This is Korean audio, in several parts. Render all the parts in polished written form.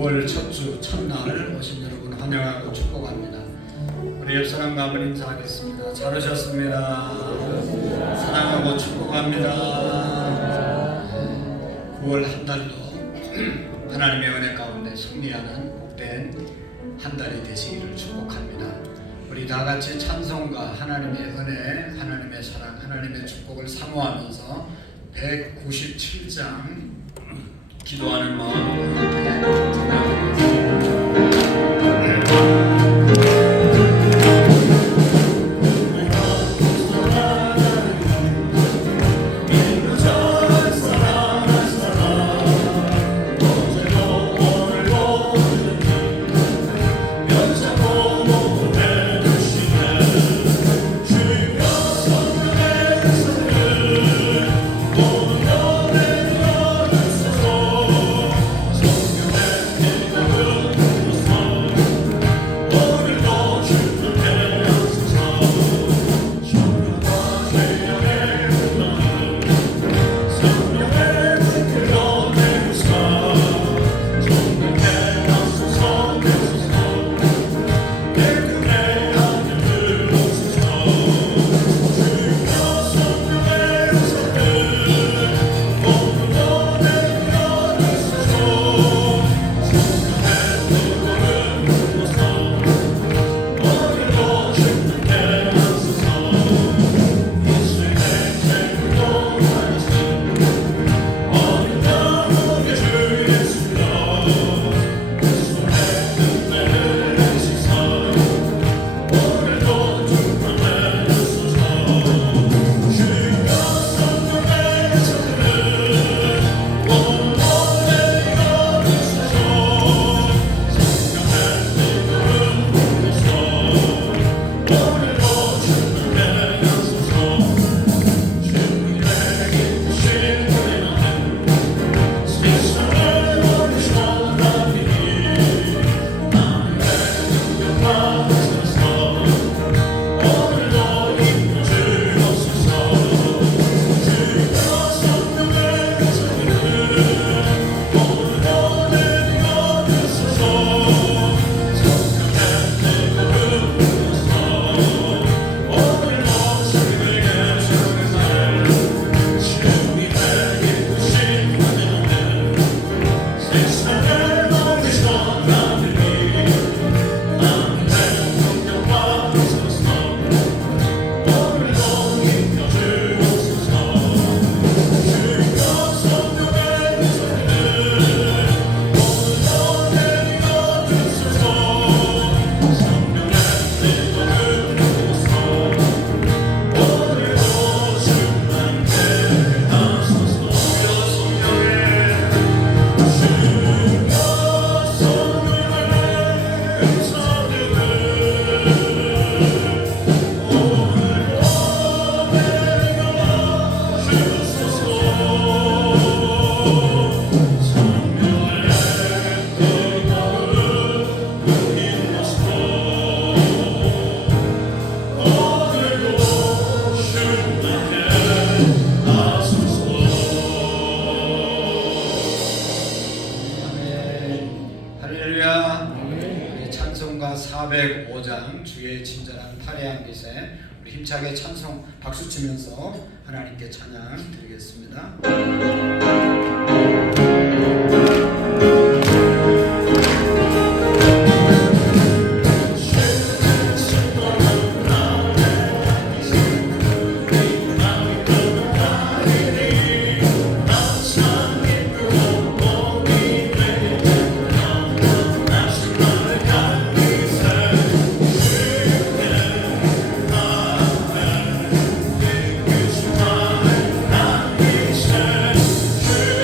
9월 첫 주 첫날 오신 여러분 환영하고 축복합니다. 우리 옆사람과 한번 인사하겠습니다. 잘 오셨습니다. 사랑하고 축복합니다. 9월 한 달도 하나님의 은혜 가운데 승리하는 복된 한 달이 되시기를 축복합니다. 우리 다 같이 찬송과 하나님의 은혜, 하나님의 사랑, 하나님의 축복을 사모하면서 197장 기도하는 마음으로 함께 찬양하겠습니다. 우리 찬송가 405장 주의 친절한 탈의한 빛에 우리 힘차게 찬송 박수 치면서 하나님께 찬양 드리겠습니다. 주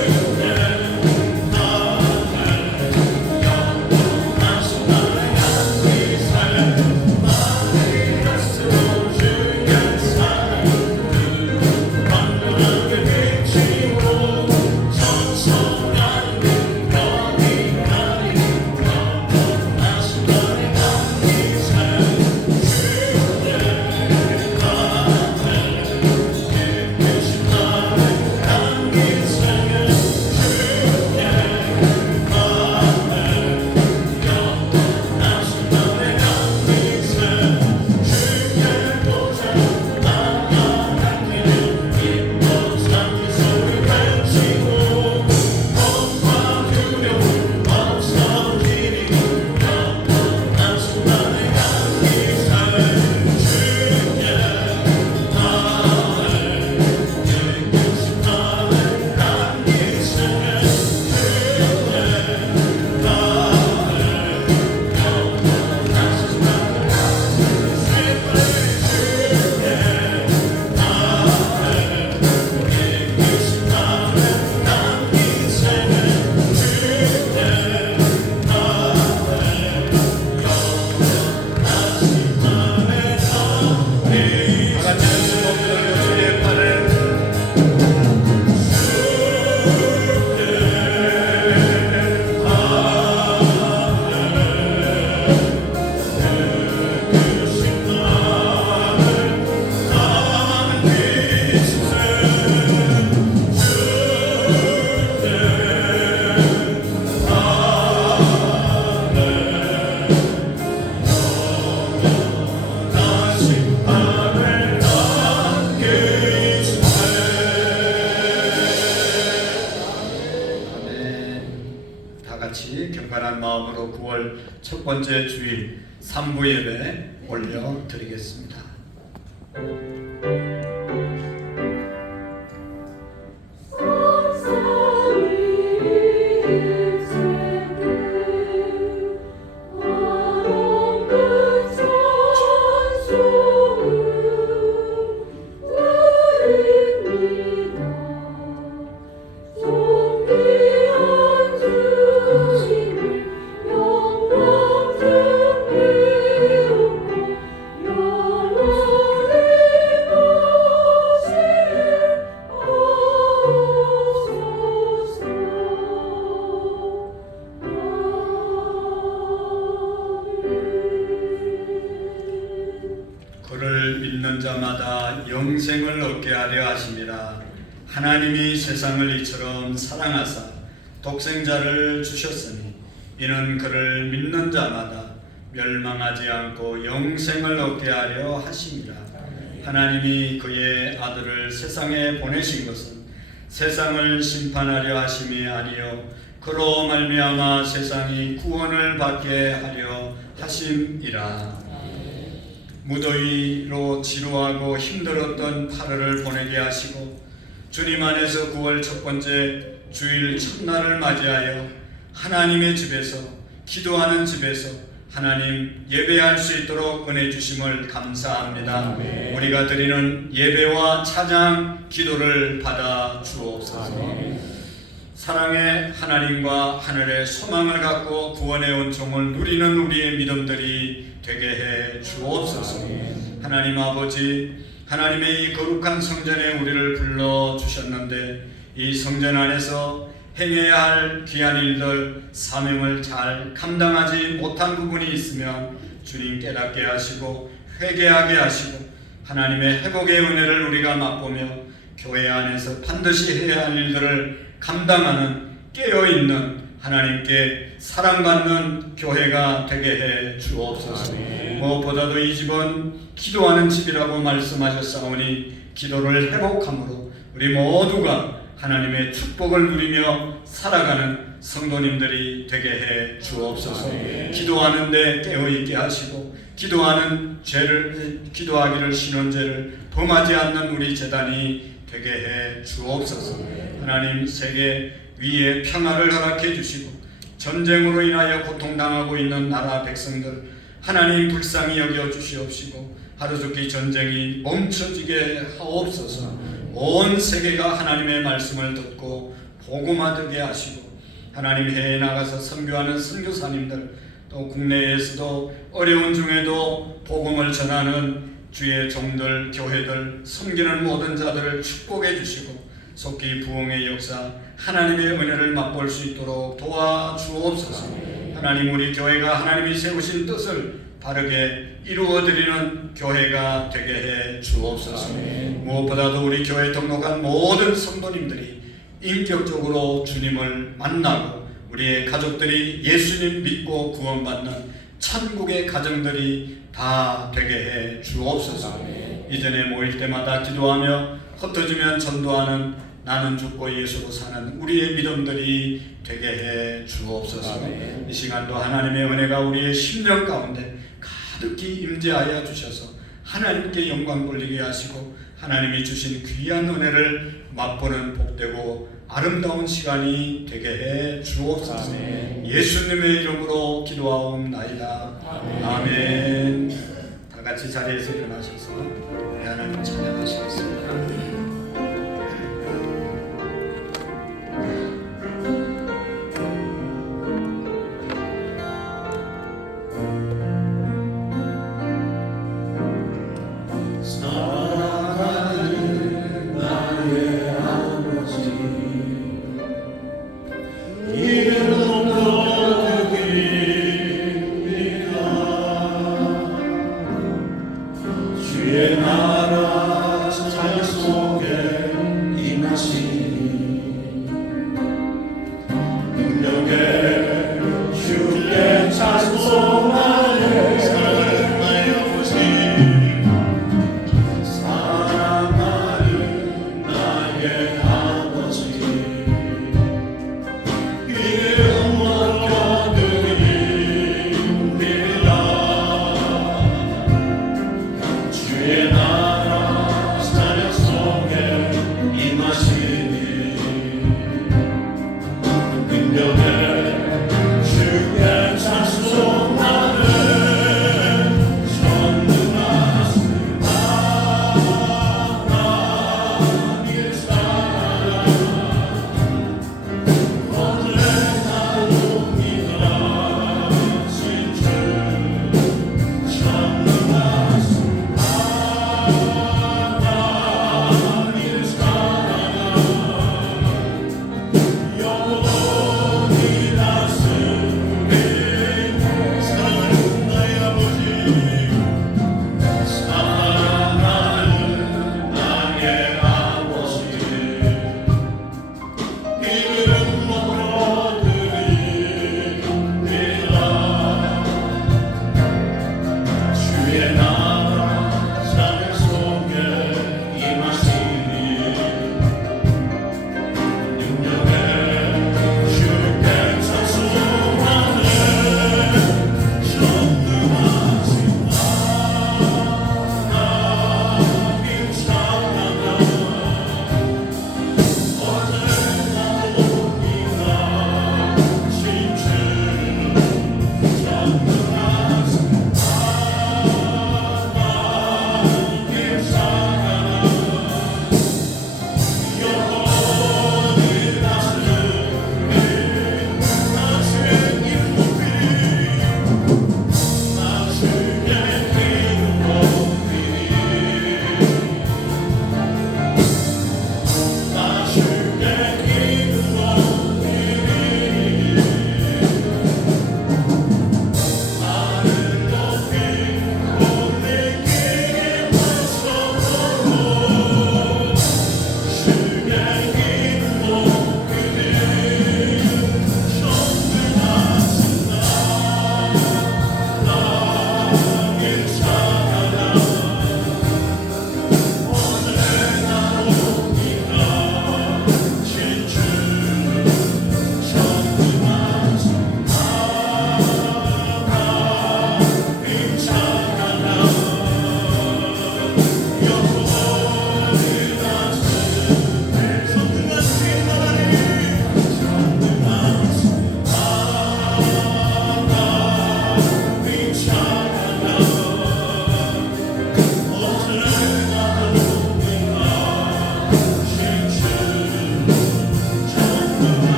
같이 경건한 마음으로 9월 첫 번째 주일 3부 예배 올려드리겠습니다. 그를 믿는 자마다 영생을 얻게 하려 하심이라. 하나님이 세상을 이처럼 사랑하사 독생자를 주셨으니 이는 그를 믿는 자마다 멸망하지 않고 영생을 얻게 하려 하심이라. 하나님이 그의 아들을 세상에 보내신 것은 세상을 심판하려 하심이 아니요 그로 말미암아 세상이 구원을 받게 하려 하심이라. 무더위로 지루하고 힘들었던 8월을 보내게 하시고 주님 안에서 9월 첫 번째 주일 첫날을 맞이하여 하나님의 집에서 기도하는 집에서 하나님 예배할 수 있도록 은혜 주심을 감사합니다. 아멘. 우리가 드리는 예배와 찬양 기도를 받아 주옵소서. 아멘. 사랑의 하나님과 하늘의 소망을 갖고 구원해 온 종을 누리는 우리의 믿음들이 되게 해 주옵소서. 아멘. 하나님 아버지, 하나님의 이 거룩한 성전에 우리를 불러주셨는데 이 성전 안에서 행해야 할 귀한 일들, 사명을 잘 감당하지 못한 부분이 있으면 주님 깨닫게 하시고 회개하게 하시고 하나님의 회복의 은혜를 우리가 맛보며 교회 안에서 반드시 해야 할 일들을 감당하는 깨어있는 하나님께 사랑받는 교회가 되게 해 주옵소서. 무엇보다도 이 집은 기도하는 집이라고 말씀하셨사오니 기도를 회복함으로 우리 모두가 하나님의 축복을 누리며 살아가는 성도님들이 되게 해 주옵소서. 기도하는데 깨어있게 하시고 기도하기를 쉬는 죄를 범하지 않는 우리 제단이 되게 해 주옵소서. 하나님 세계 위에 평화를 허락해 주시고 전쟁으로 인하여 고통당하고 있는 나라 백성들 하나님 불쌍히 여겨 주시옵시고 하루속히 전쟁이 멈춰지게 하옵소서. 온 세계가 하나님의 말씀을 듣고 복음화되게 하시고 하나님 해외에 나가서 선교하는 선교사님들 또 국내에서도 어려운 중에도 복음을 전하는 주의 종들, 교회들, 섬기는 모든 자들을 축복해 주시고 속히 부흥의 역사, 하나님의 은혜를 맛볼 수 있도록 도와주옵소서. 하나님 우리 교회가 하나님이 세우신 뜻을 바르게 이루어드리는 교회가 되게 해 주옵소서. 무엇보다도 우리 교회에 등록한 모든 성도님들이 인격적으로 주님을 만나고 우리의 가족들이 예수님 믿고 구원받는 천국의 가정들이 다 되게 해 주옵소서. 이전에 모일 때마다 기도하며 흩어지면 전도하는 나는 죽고 예수로 사는 우리의 믿음들이 되게 해 주옵소서. 이 시간도 하나님의 은혜가 우리의 심령 가운데 가득히 임재하여 주셔서 하나님께 영광 돌리게 하시고 하나님이 주신 귀한 은혜를 맛보는 복되고 아름다운 시간이 되게 해 주옵소서. 예수님의 이름으로 기도하옵나이다. 아멘. 다 같이 자리에서 일어나셔서 우리 하나님 찬양하시겠습니다. 주의 나라 잘 소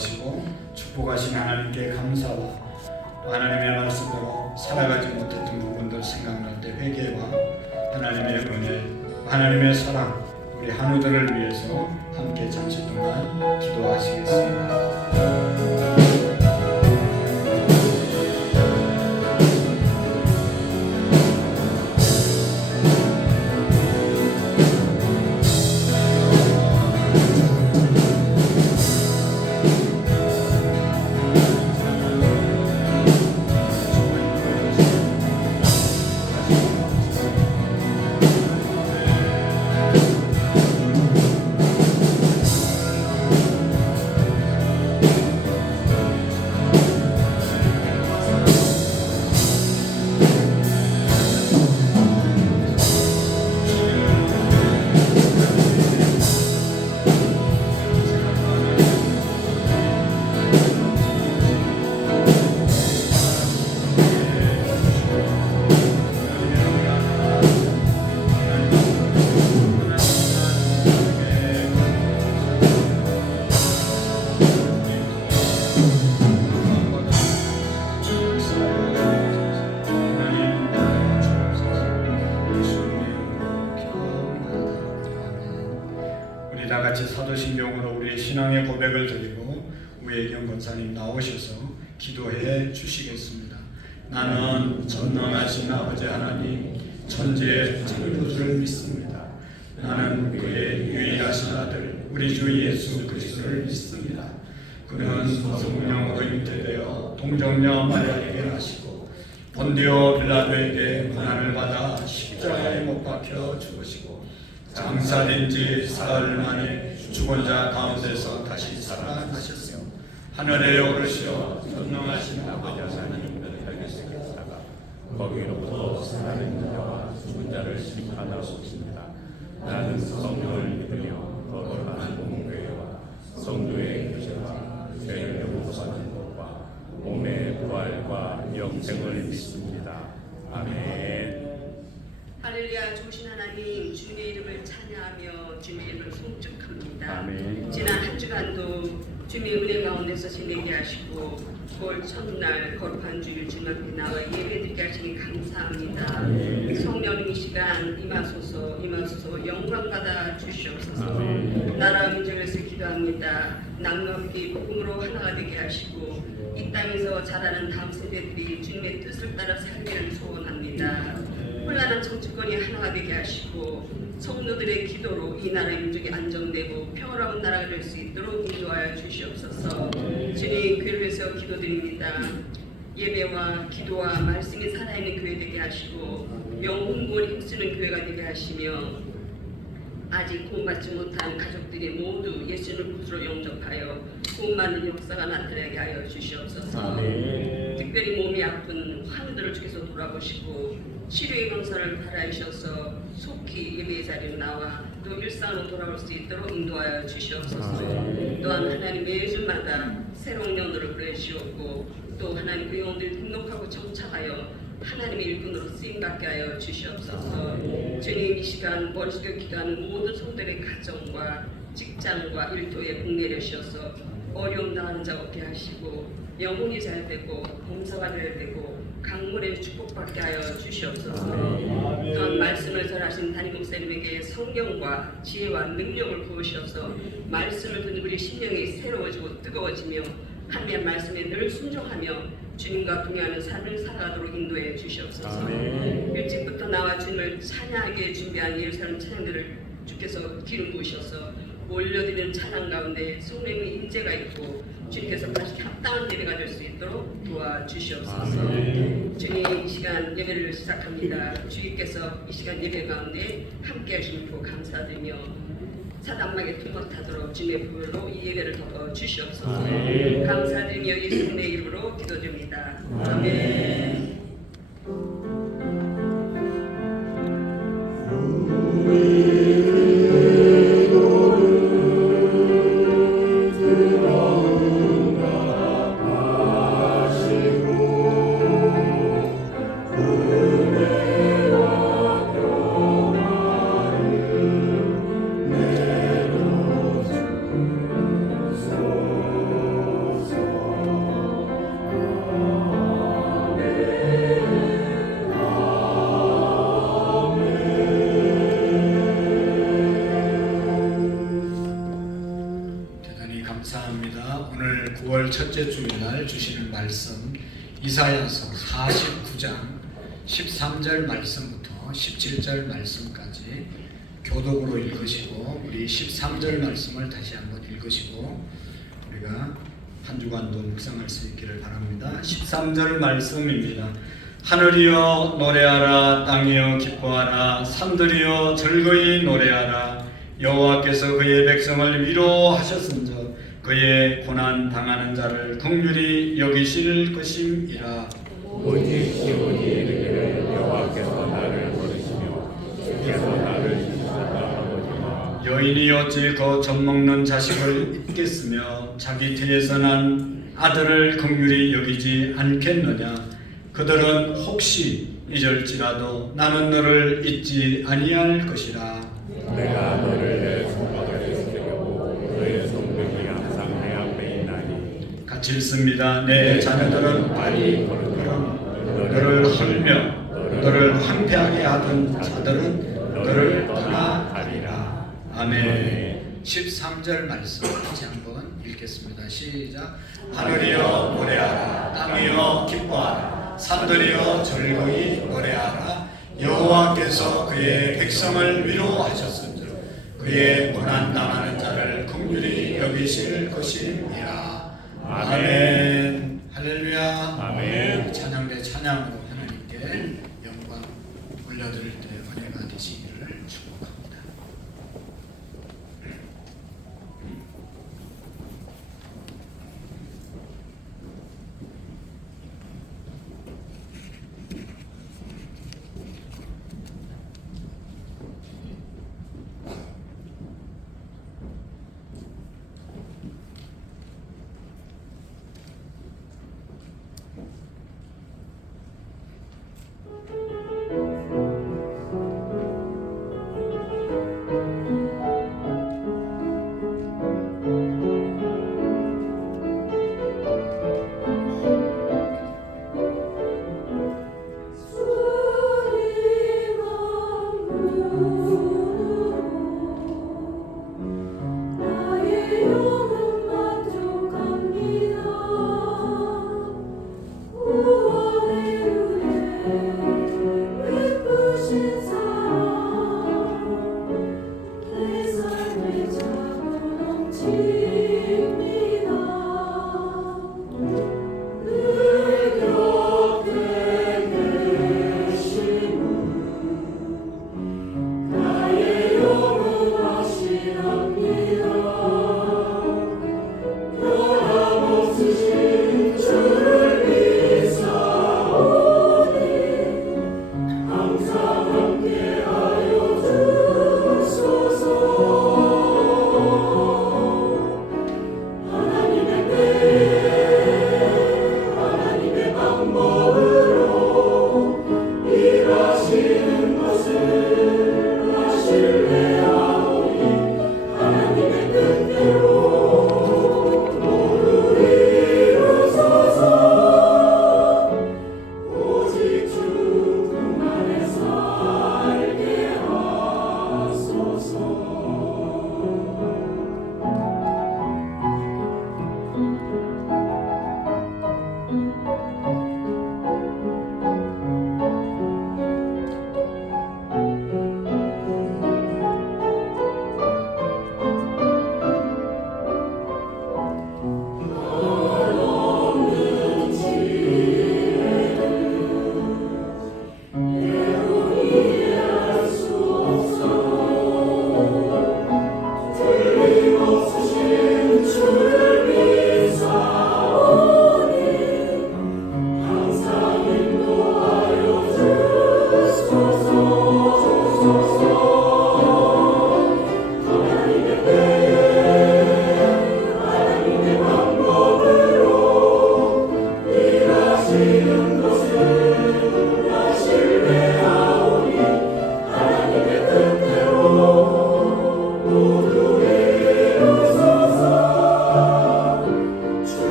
기도하시고 축복하신 하나님께 감사와 또 하나님의 말씀대로 살아가지 못했던 부분들 생각날 때 회개와 하나님의 은혜, 하나님의 사랑, 우리 한우들을 위해서 함께 잠시 동안 기도하시겠습니다. 다 같이 사도신경으로 우리의 신앙의 고백을 드리고 우혜경 권사님 나오셔서 기도해 주시겠습니다. 나는 전능하신 아버지 하나님 천지의 창조주를 믿습니다. 나는 그의 유일하신 아들 우리 주 예수 그리스도를 믿습니다. 그는 성령으로 잉태되어 동정녀 마리아에게 나시고 본디오 빌라도에게 고난을 받아 십자가에 못 박혀 죽으시고 장사된 지 사흘 만에 죽은 자 가운데서 다시 살아나셨으며 하늘에 오르시어 전능하신 아버지 하나님 뵙겠습니다. 거기로부터 살아있는 자와 죽은 자를 심판하러 오십니다. 나는 성령을 믿으며 거룩한 공교회와 성도의 교제와 죄를 용서하는 것과 몸의 부활과 영생을 믿습니다. 아멘. 할렐루야. 좋으신 하나님, 주님의 이름을 찬양하며 주님의 이름을 송축합니다. 아멘. 지난 한 주간도 주님의 은혜 가운데서 지내게 하시고 9월 첫날 거룩한 주일 주님 앞에 나와 예배드리게 하시니 감사합니다. 아멘. 성령님 이 시간 임하소서 영광받아 주시옵소서. 아멘. 나라 민족에서 기도합니다. 남녀기 복음으로 하나가 되게 하시고 이 땅에서 자라는 다음 세대들이 주님의 뜻을 따라 살기를 소원합니다. 혼란한 정치권이 하나가 되게 하시고 성도들의 기도로 이 나라의 민족이 안정되고 평화로운 나라가 될 수 있도록 인도하여 주시옵소서. 주님 교회를 위해서 기도드립니다. 예배와 기도와 말씀이 살아있는 교회 되게 하시고 명훈구원이 힘쓰는 교회가 되게 하시며 아직 구원받지 못한 가족들이 모두 예수를 구주로 영접하여 구원받는 역사가 나타나게 하여 주시옵소서. 아멘. 특별히 몸이 아픈 환우들을 주께서 돌아보시고 치료의 검사를 바라셔서 속히 예배의 자리에 나와 또 일상으로 돌아올 수 있도록 인도하여 주시옵소서. 또한 하나님 매주마다 새로운 영들을 보내시옵고 또 하나님 그 영들을 등록하고 정착하여 하나님의 일꾼으로 쓰임받게 하여 주시옵소서. 주님 이 시간 머릿속에 기도하는 모든 성들의 가정과 직장과 일터에 복 내려주셔서 어려움 당하는 자 없게 하시고 영혼이 잘 되고 봉사가 잘 되고 강물에 축복받게 하여 주시옵소서. 또한 말씀을 전하신 담임 목사님에게 성령과 지혜와 능력을 부으셔서 말씀을 듣는 우리 심령이 새로워지고 뜨거워지며 하나님의 말씀에 늘 순종하며 주님과 동행하는 삶을 살아가도록 인도해 주시옵소서. 일찍부터 나와 주님을 찬양하게 준비한 예루살렘 찬양들을 주께서 기름 부으셔서 올려드리는 찬양 가운데 성령의 임재가 있고 주님께서 다시 합당한 예배가 될 수 있도록 도와주시옵소서. 주님 이 시간 예배를 시작합니다. 주님께서 이 시간 예배 가운데 함께 하시고 감사드리며 사단막에 통과하도록 주님의 부름으로 이 예배를 덮어 주시옵소서. 감사드리며 예수님의 이름으로 기도드립니다. 아멘. 첫째 주일날 주시는 말씀 이사야서 49장 13절 말씀부터 17절 말씀까지 교독으로 읽으시고 우리 13절 말씀을 다시 한번 읽으시고 우리가 한 주간도 묵상할 수 있기를 바랍니다. 13절 말씀입니다. 하늘이여 노래하라, 땅이여 기뻐하라, 산들이여 즐거이 노래하라. 여호와께서 그의 백성을 위로하셨은즉 그의 고난 당하는 자를 긍휼히 여기실 것임이라. 오직 시온이 이르기를 여호와께서 나를 부르시며 주께서 나를 지키셨다 하거니와. 여인이 어찌 그 젖먹는 자식을 잊겠으며 자기 태에서 난 아들을 긍휼히 여기지 않겠느냐. 그들은 혹시 잊을지라도 나는 너를 잊지 아니할 것이라. 내가 너를 내 손바닥에 세우고 너의 손뼉이 항상 내 앞에 있나니. 같이 읽습니다. 내 자녀들은 빨리 걸으며 너를 헐며 너를 황폐하게 하던 자들은 너를 떠나가리라. 아멘. 13절 말씀 다시 한번 읽겠습니다. 시작. 하늘이여 노래하라, 땅이여 기뻐하라, 산들이여 즐거이 노래하라. 여호와께서 그의 백성을 위로하셨은즉 그의 고난 당하는 자를 긍휼히 여기실 것임이라. 아멘. 할렐루야. 아멘. 찬양대 찬양으로 하나님께 영광 올려드릴 때 은혜가 되시기를 축복합니다.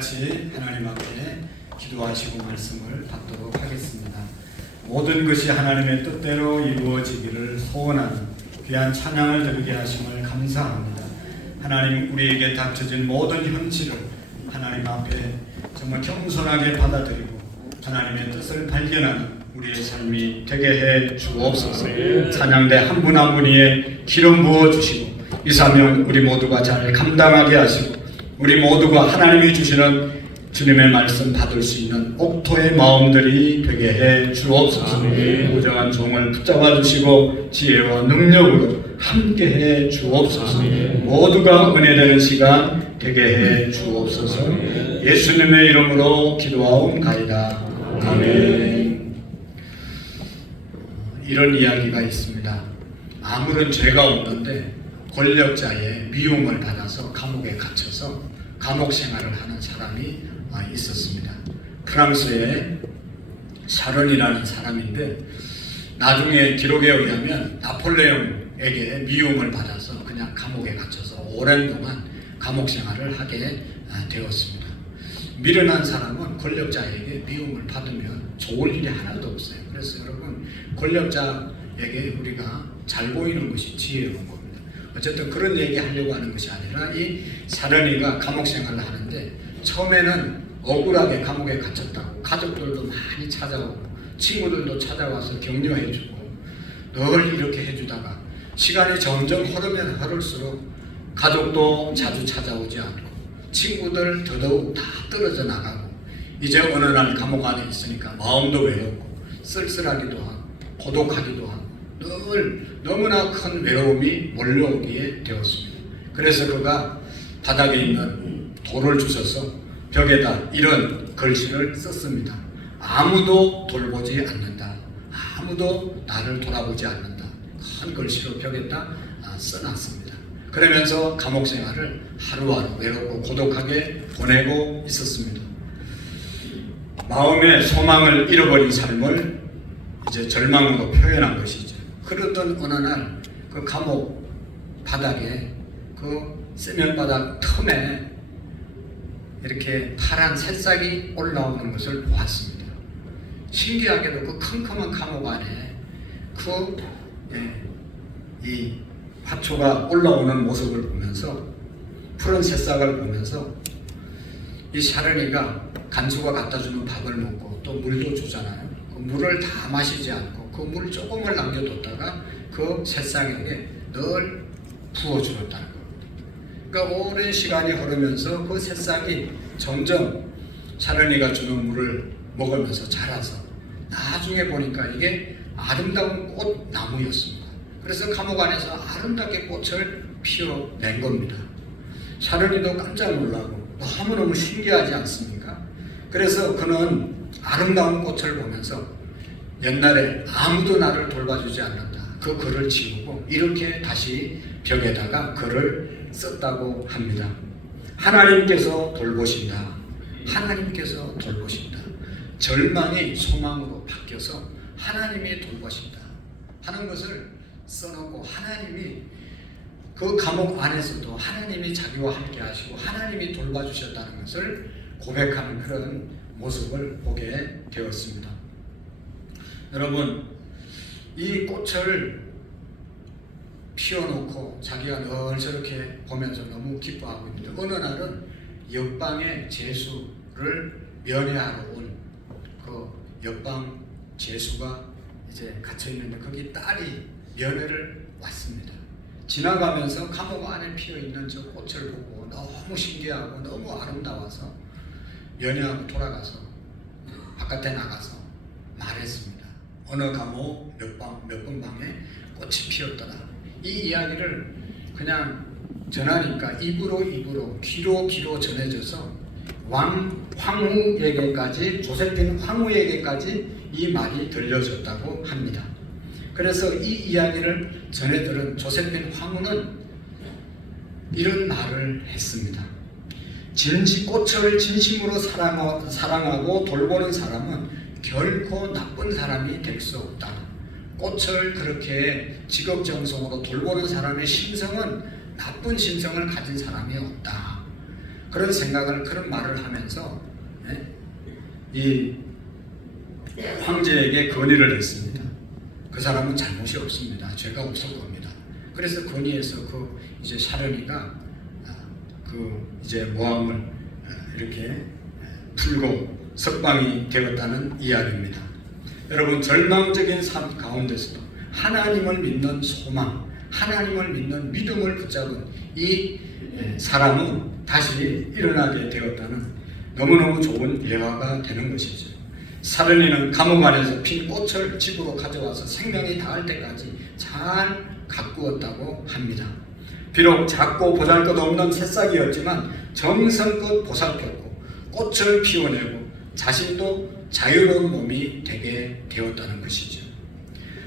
같이 하나님 앞에 기도하시고 말씀을 받도록 하겠습니다. 모든 것이 하나님의 뜻대로 이루어지기를 소원하는 귀한 찬양을 드리게 하심을 감사합니다. 하나님, 우리에게 닥쳐진 모든 현실을 하나님 앞에 정말 겸손하게 받아들이고 하나님의 뜻을 발견하는 우리의 삶이 되게 해 주옵소서. 찬양대 한 분 한 분에 기름 부어 주시고 이 사명 우리 모두가 잘 감당하게 하시고 우리 모두가 하나님이 주시는 주님의 말씀 받을 수 있는 옥토의 마음들이 되게 해 주옵소서. 무정한 종을 붙잡아 주시고 지혜와 능력으로 함께 해 주옵소서. 모두가 은혜되는 시간 되게 해 주옵소서. 예수님의 이름으로 기도하옵나이다. 아멘. 이런 이야기가 있습니다. 아무런 죄가 없는데 권력자의 미움을 받아서 감옥에 갇혀서 감옥 생활을 하는 사람이 있었습니다. 프랑스의 샤론이라는 사람인데 나중에 기록에 의하면 나폴레옹에게 미움을 받아서 그냥 감옥에 갇혀서 오랜 동안 감옥 생활을 하게 되었습니다. 미련한 사람은 권력자에게 미움을 받으면 좋을 일이 하나도 없어요. 그래서 여러분, 권력자에게 우리가 잘 보이는 것이 지혜로운 겁니다. 어쨌든 그런 얘기 하려고 하는 것이 아니라 이 사련이가 감옥 생활을 하는데 처음에는 억울하게 감옥에 갇혔다고 가족들도 많이 찾아오고 친구들도 찾아와서 격려해주고 늘 이렇게 해주다가 시간이 점점 흐르면 흐를수록 가족도 자주 찾아오지 않고 친구들 더더욱 다 떨어져 나가고 이제 어느 날 감옥 안에 있으니까 마음도 외롭고 쓸쓸하기도 하고 고독하기도 하고 늘 너무나 큰 외로움이 몰려오기에 되었습니다. 그래서 그가 바닥에 있는 돌을 주셔서 벽에다 이런 글씨를 썼습니다. 아무도 돌보지 않는다. 아무도 나를 돌아보지 않는다. 큰 글씨로 벽에다 써놨습니다. 그러면서 감옥 생활을 하루하루 외롭고 고독하게 보내고 있었습니다. 마음의 소망을 잃어버린 삶을 이제 절망으로 표현한 것이죠. 그러던 어느 날 그 감옥 바닥에 그 세면바닥 틈에 이렇게 파란 새싹이 올라오는 것을 보았습니다. 신기하게도 그 컴컴한 감옥 안에 이 화초가 올라오는 모습을 보면서 푸른 새싹을 보면서 이 샤르니가 간수가 갖다 주는 밥을 먹고 또 물도 주잖아요. 그 물을 다 마시지 않고 그 물 조금을 남겨뒀다가 그 새싹에게 늘 부어주었다는 겁니다. 그러니까 오랜 시간이 흐르면서 그 새싹이 점점 샤르니가 주는 물을 먹으면서 자라서 나중에 보니까 이게 아름다운 꽃나무였습니다. 그래서 감옥 안에서 아름답게 꽃을 피워낸 겁니다. 샤르니도 깜짝 놀라고 너무너무 신기하지 않습니까? 그래서 그는 아름다운 꽃을 보면서 옛날에 아무도 나를 돌봐주지 않는다. 그 글을 지우고 이렇게 다시 벽에다가 글을 썼다고 합니다. 하나님께서 돌보신다. 하나님께서 돌보신다. 절망이 소망으로 바뀌어서 하나님이 돌보신다 하는 것을 써놓고 하나님이 그 감옥 안에서도 하나님이 자기와 함께 하시고 하나님이 돌봐주셨다는 것을 고백하는 그런 모습을 보게 되었습니다. 여러분, 이 꽃을 피워놓고 자기가 늘 저렇게 보면서 너무 기뻐하고 있는데 어느 날은 옆방의 제수를 면회하러 온 그 옆방 제수가 이제 갇혀있는데 거기 딸이 면회를 왔습니다. 지나가면서 감옥 안에 피어있는 저 꽃을 보고 너무 신기하고 너무 아름다워서 면회하고 돌아가서 바깥에 나가서 말했습니다. 어느 감옥 몇 번 방에 꽃이 피었더라. 이 이야기를 그냥 전하니까 입으로 귀로 전해져서 황후에게까지 조세핀 황후에게까지 이 말이 들려졌다고 합니다. 그래서 이 이야기를 전해들은 조세핀 황후는 이런 말을 했습니다. 꽃을 진심으로 사랑하고 돌보는 사람은 결코 나쁜 사람이 될 수 없다. 꽃을 그렇게 직업정성으로 돌보는 사람의 심성은 나쁜 심성을 가진 사람이 없다. 그런 생각을, 그런 말을 하면서 이 황제에게 건의를 했습니다. 그 사람은 잘못이 없습니다. 죄가 없을 겁니다. 그래서 건의해서 그 이제 사련이가 그 이제 모함을 이렇게 풀고 석방이 되었다는 이야기입니다. 여러분, 절망적인 삶 가운데서도 하나님을 믿는 소망, 하나님을 믿는 믿음을 붙잡은 이 사람은 다시 일어나게 되었다는 너무너무 좋은 예화가 되는 것이죠. 사련이는 감옥 안에서 핀 꽃을 집으로 가져와서 생명이 닿을 때까지 잘 가꾸었다고 합니다. 비록 작고 보잘것없는 새싹이었지만 정성껏 보살폈고 꽃을 피워내고 자신도 자유로운 몸이 되게 되었다는 것이죠.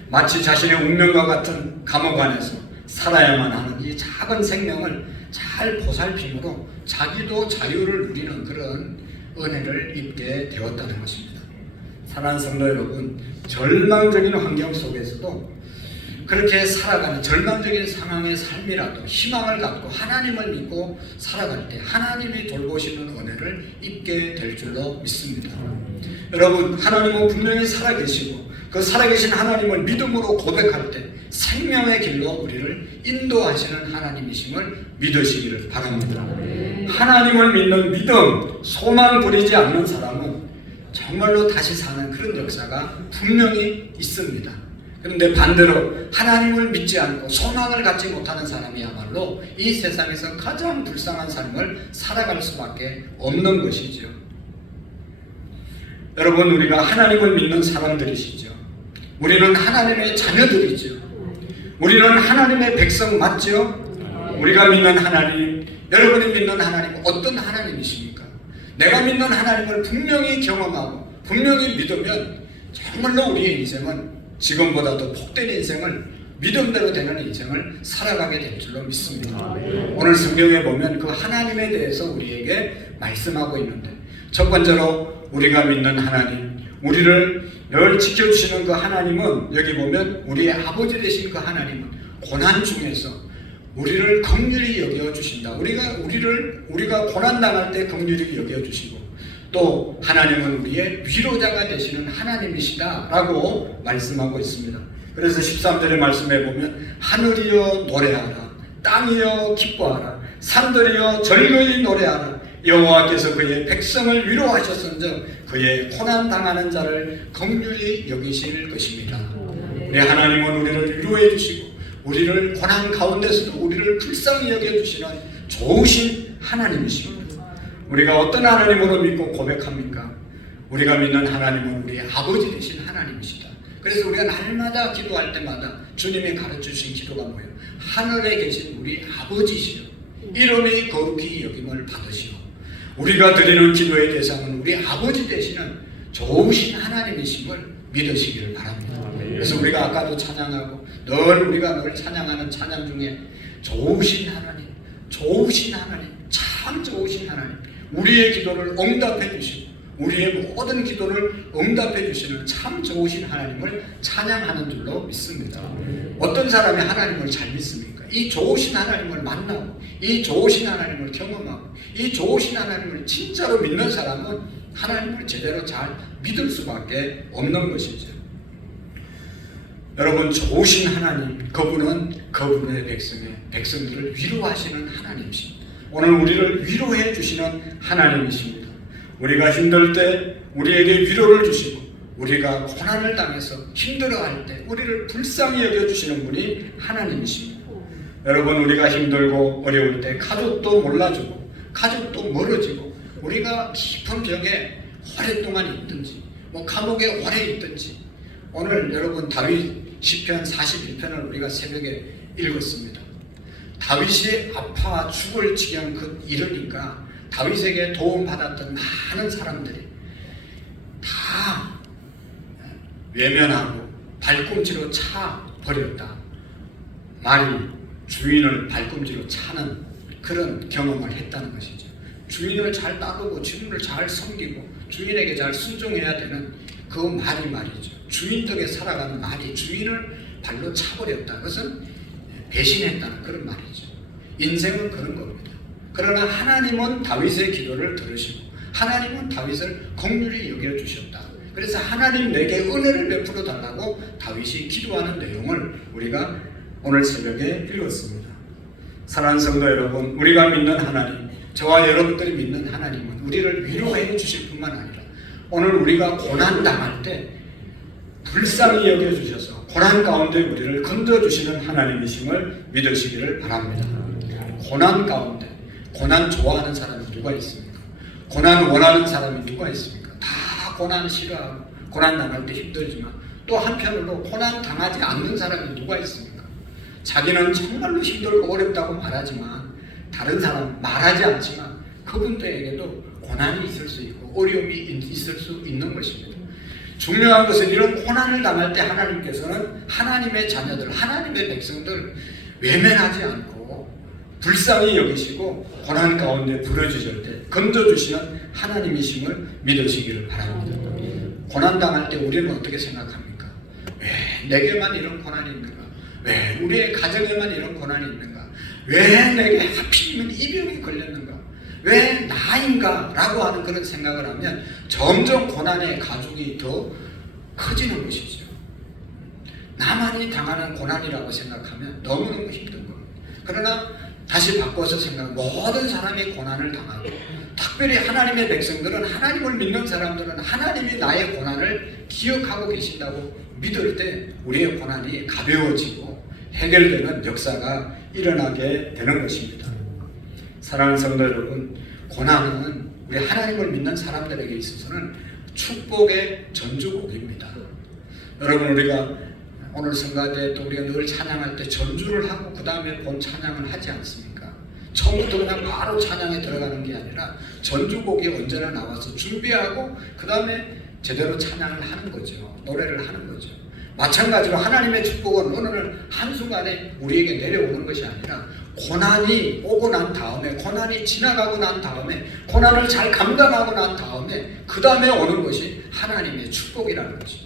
마치 자신의 운명과 같은 감옥 안에서 살아야만 하는 이 작은 생명을 잘 보살핌으로 자기도 자유를 누리는 그런 은혜를 입게 되었다는 것입니다. 사랑하는 성도 여러분, 절망적인 환경 속에서도 그렇게 살아가는 절망적인 상황의 삶이라도 희망을 갖고 하나님을 믿고 살아갈 때 하나님이 돌보시는 은혜를 입게 될 줄로 믿습니다. 여러분, 하나님은 분명히 살아계시고 그 살아계신 하나님을 믿음으로 고백할 때 생명의 길로 우리를 인도하시는 하나님이심을 믿으시기를 바랍니다. 하나님을 믿는 믿음, 소망 부리지 않는 사람은 정말로 다시 사는 그런 역사가 분명히 있습니다. 그런데 반대로 하나님을 믿지 않고 소망을 갖지 못하는 사람이야말로 이 세상에서 가장 불쌍한 삶을 살아갈 수밖에 없는 것이죠. 여러분, 우리가 하나님을 믿는 사람들이시죠. 우리는 하나님의 자녀들이죠. 우리는 하나님의 백성 맞죠? 우리가 믿는 하나님, 여러분이 믿는 하나님은 어떤 하나님이십니까? 내가 믿는 하나님을 분명히 경험하고 분명히 믿으면 정말로 우리의 인생은 지금보다도 복된 인생을, 믿음대로 되는 인생을 살아가게 될 줄로 믿습니다. 오늘 성경에 보면 그 하나님에 대해서 우리에게 말씀하고 있는데, 첫 번째로 우리가 믿는 하나님, 우리를 늘 지켜주시는 그 하나님은, 여기 보면 우리의 아버지 되신 그 하나님은 고난 중에서 우리를 긍휼히 여겨주신다. 우리가 고난당할 때 긍휼히 여겨주시고, 또 하나님은 우리의 위로자가 되시는 하나님이시다 라고 말씀하고 있습니다. 그래서 13절의 말씀에 보면 하늘이여 노래하라, 땅이여 기뻐하라, 산들이여 절거이 노래하라, 여호와께서 그의 백성을 위로하셨은즉 그의 고난당하는 자를 긍휼히 여기실 것입니다. 우리 하나님은 우리를 위로해 주시고 우리를 고난 가운데서도 우리를 불쌍히 여겨주시는 좋으신 하나님이십니다. 우리가 어떤 하나님으로 믿고 고백합니까? 우리가 믿는 하나님은 우리의 아버지 되신 하나님이시다. 그래서 우리가 날마다 기도할 때마다 주님이 가르쳐주신 기도가 뭐예요? 하늘에 계신 우리 아버지시여 이름이 거룩히 여김을 받으시오. 우리가 드리는 기도의 대상은 우리 아버지 되시는 좋으신 하나님이심을 믿으시기를 바랍니다. 그래서 우리가 아까도 찬양하고 우리가 늘 찬양하는 찬양 중에 좋으신 하나님, 좋으신 하나님, 참 좋으신 하나님, 우리의 기도를 응답해 주시고 우리의 모든 기도를 응답해 주시는 참 좋으신 하나님을 찬양하는 줄로 믿습니다. 어떤 사람이 하나님을 잘 믿습니까? 이 좋으신 하나님을 만나고 이 좋으신 하나님을 경험하고 이 좋으신 하나님을 진짜로 믿는 사람은 하나님을 제대로 잘 믿을 수밖에 없는 것이죠. 여러분, 좋으신 하나님, 그분은 그분의 백성들을 위로하시는 하나님이십니다. 오늘 우리를 위로해 주시는 하나님이십니다. 우리가 힘들 때 우리에게 위로를 주시고 우리가 고난을 당해서 힘들어할 때 우리를 불쌍히 여겨주시는 분이 하나님이십니다. 여러분, 우리가 힘들고 어려울 때 가족도 몰라주고 가족도 멀어지고 우리가 깊은 벽에 오랫동안 있든지 감옥에 오래 있든지, 오늘 여러분 다윗 시편 41편을 우리가 새벽에 읽었습니다. 다윗이 아파 죽을 지경 이르니까 다윗에게 도움받았던 많은 사람들이 다 외면하고 발꿈치로 차 버렸다. 말이 주인을 발꿈치로 차는 그런 경험을 했다는 것이죠. 주인을 잘 따르고 주인을 잘 섬기고 주인에게 잘 순종해야 되는 그 말이죠. 주인 덕에 살아가는 말이 주인을 발로 차버렸다. 그것은 배신했다는 그런 말이죠. 인생은 그런 겁니다. 그러나 하나님은 다윗의 기도를 들으시고 하나님은 다윗을 긍휼히 여겨주셨다. 그래서 하나님 내게 은혜를 베풀어 달라고 다윗이 기도하는 내용을 우리가 오늘 새벽에 읽었습니다. 사랑하는 성도 여러분, 우리가 믿는 하나님, 저와 여러분들이 믿는 하나님은 우리를 위로해 주실 뿐만 아니라 오늘 우리가 고난 당할 때 불쌍히 여겨주셔서 고난 가운데 우리를 건져주시는 하나님이심을 믿으시기를 바랍니다. 고난 가운데, 고난 좋아하는 사람이 누가 있습니까? 고난 원하는 사람이 누가 있습니까? 다 고난 싫어하고 고난 당할 때 힘들지만 또 한편으로 고난 당하지 않는 사람이 누가 있습니까? 자기는 정말로 힘들고 어렵다고 말하지만 다른 사람 말하지 않지만 그분들에게도 고난이 있을 수 있고 어려움이 있을 수 있는 것입니다. 중요한 것은 이런 고난을 당할 때 하나님께서는 하나님의 자녀들, 하나님의 백성들 외면하지 않고 불쌍히 여기시고 고난 가운데 부르짖을 때 건져주시는 하나님이심을 믿으시기를 바랍니다. 고난 당할 때 우리는 어떻게 생각합니까? 왜 내게만 이런 고난이 있는가? 왜 우리의 가정에만 이런 고난이 있는가? 왜 내게 하필이면 이 병이 걸렸는가? 왜 나인가? 라고 하는 그런 생각을 하면 점점 고난의 가죽이 더 커지는 것이죠. 나만이 당하는 고난이라고 생각하면 너무너무 힘든 겁니다. 그러나 다시 바꿔서 생각하면 모든 사람이 고난을 당하고 특별히 하나님의 백성들은 하나님을 믿는 사람들은 하나님이 나의 고난을 기억하고 계신다고 믿을 때 우리의 고난이 가벼워지고 해결되는 역사가 일어나게 되는 것입니다. 사랑하는 성도 여러분, 고난은 우리 하나님을 믿는 사람들에게 있어서는 축복의 전주곡입니다. 여러분, 우리가 오늘 성가대 또 우리가 늘 찬양할 때 전주를 하고 그 다음에 본 찬양을 하지 않습니까? 처음부터 그냥 바로 찬양에 들어가는 게 아니라 전주곡이 언제나 나와서 준비하고 그 다음에 제대로 찬양을 하는 거죠. 노래를 하는 거죠. 마찬가지로 하나님의 축복은 어느 한순간에 우리에게 내려오는 것이 아니라 고난이 오고 난 다음에, 고난이 지나가고 난 다음에, 고난을 잘 감당하고 난 다음에 그 다음에 오는 것이 하나님의 축복이라는 것이죠.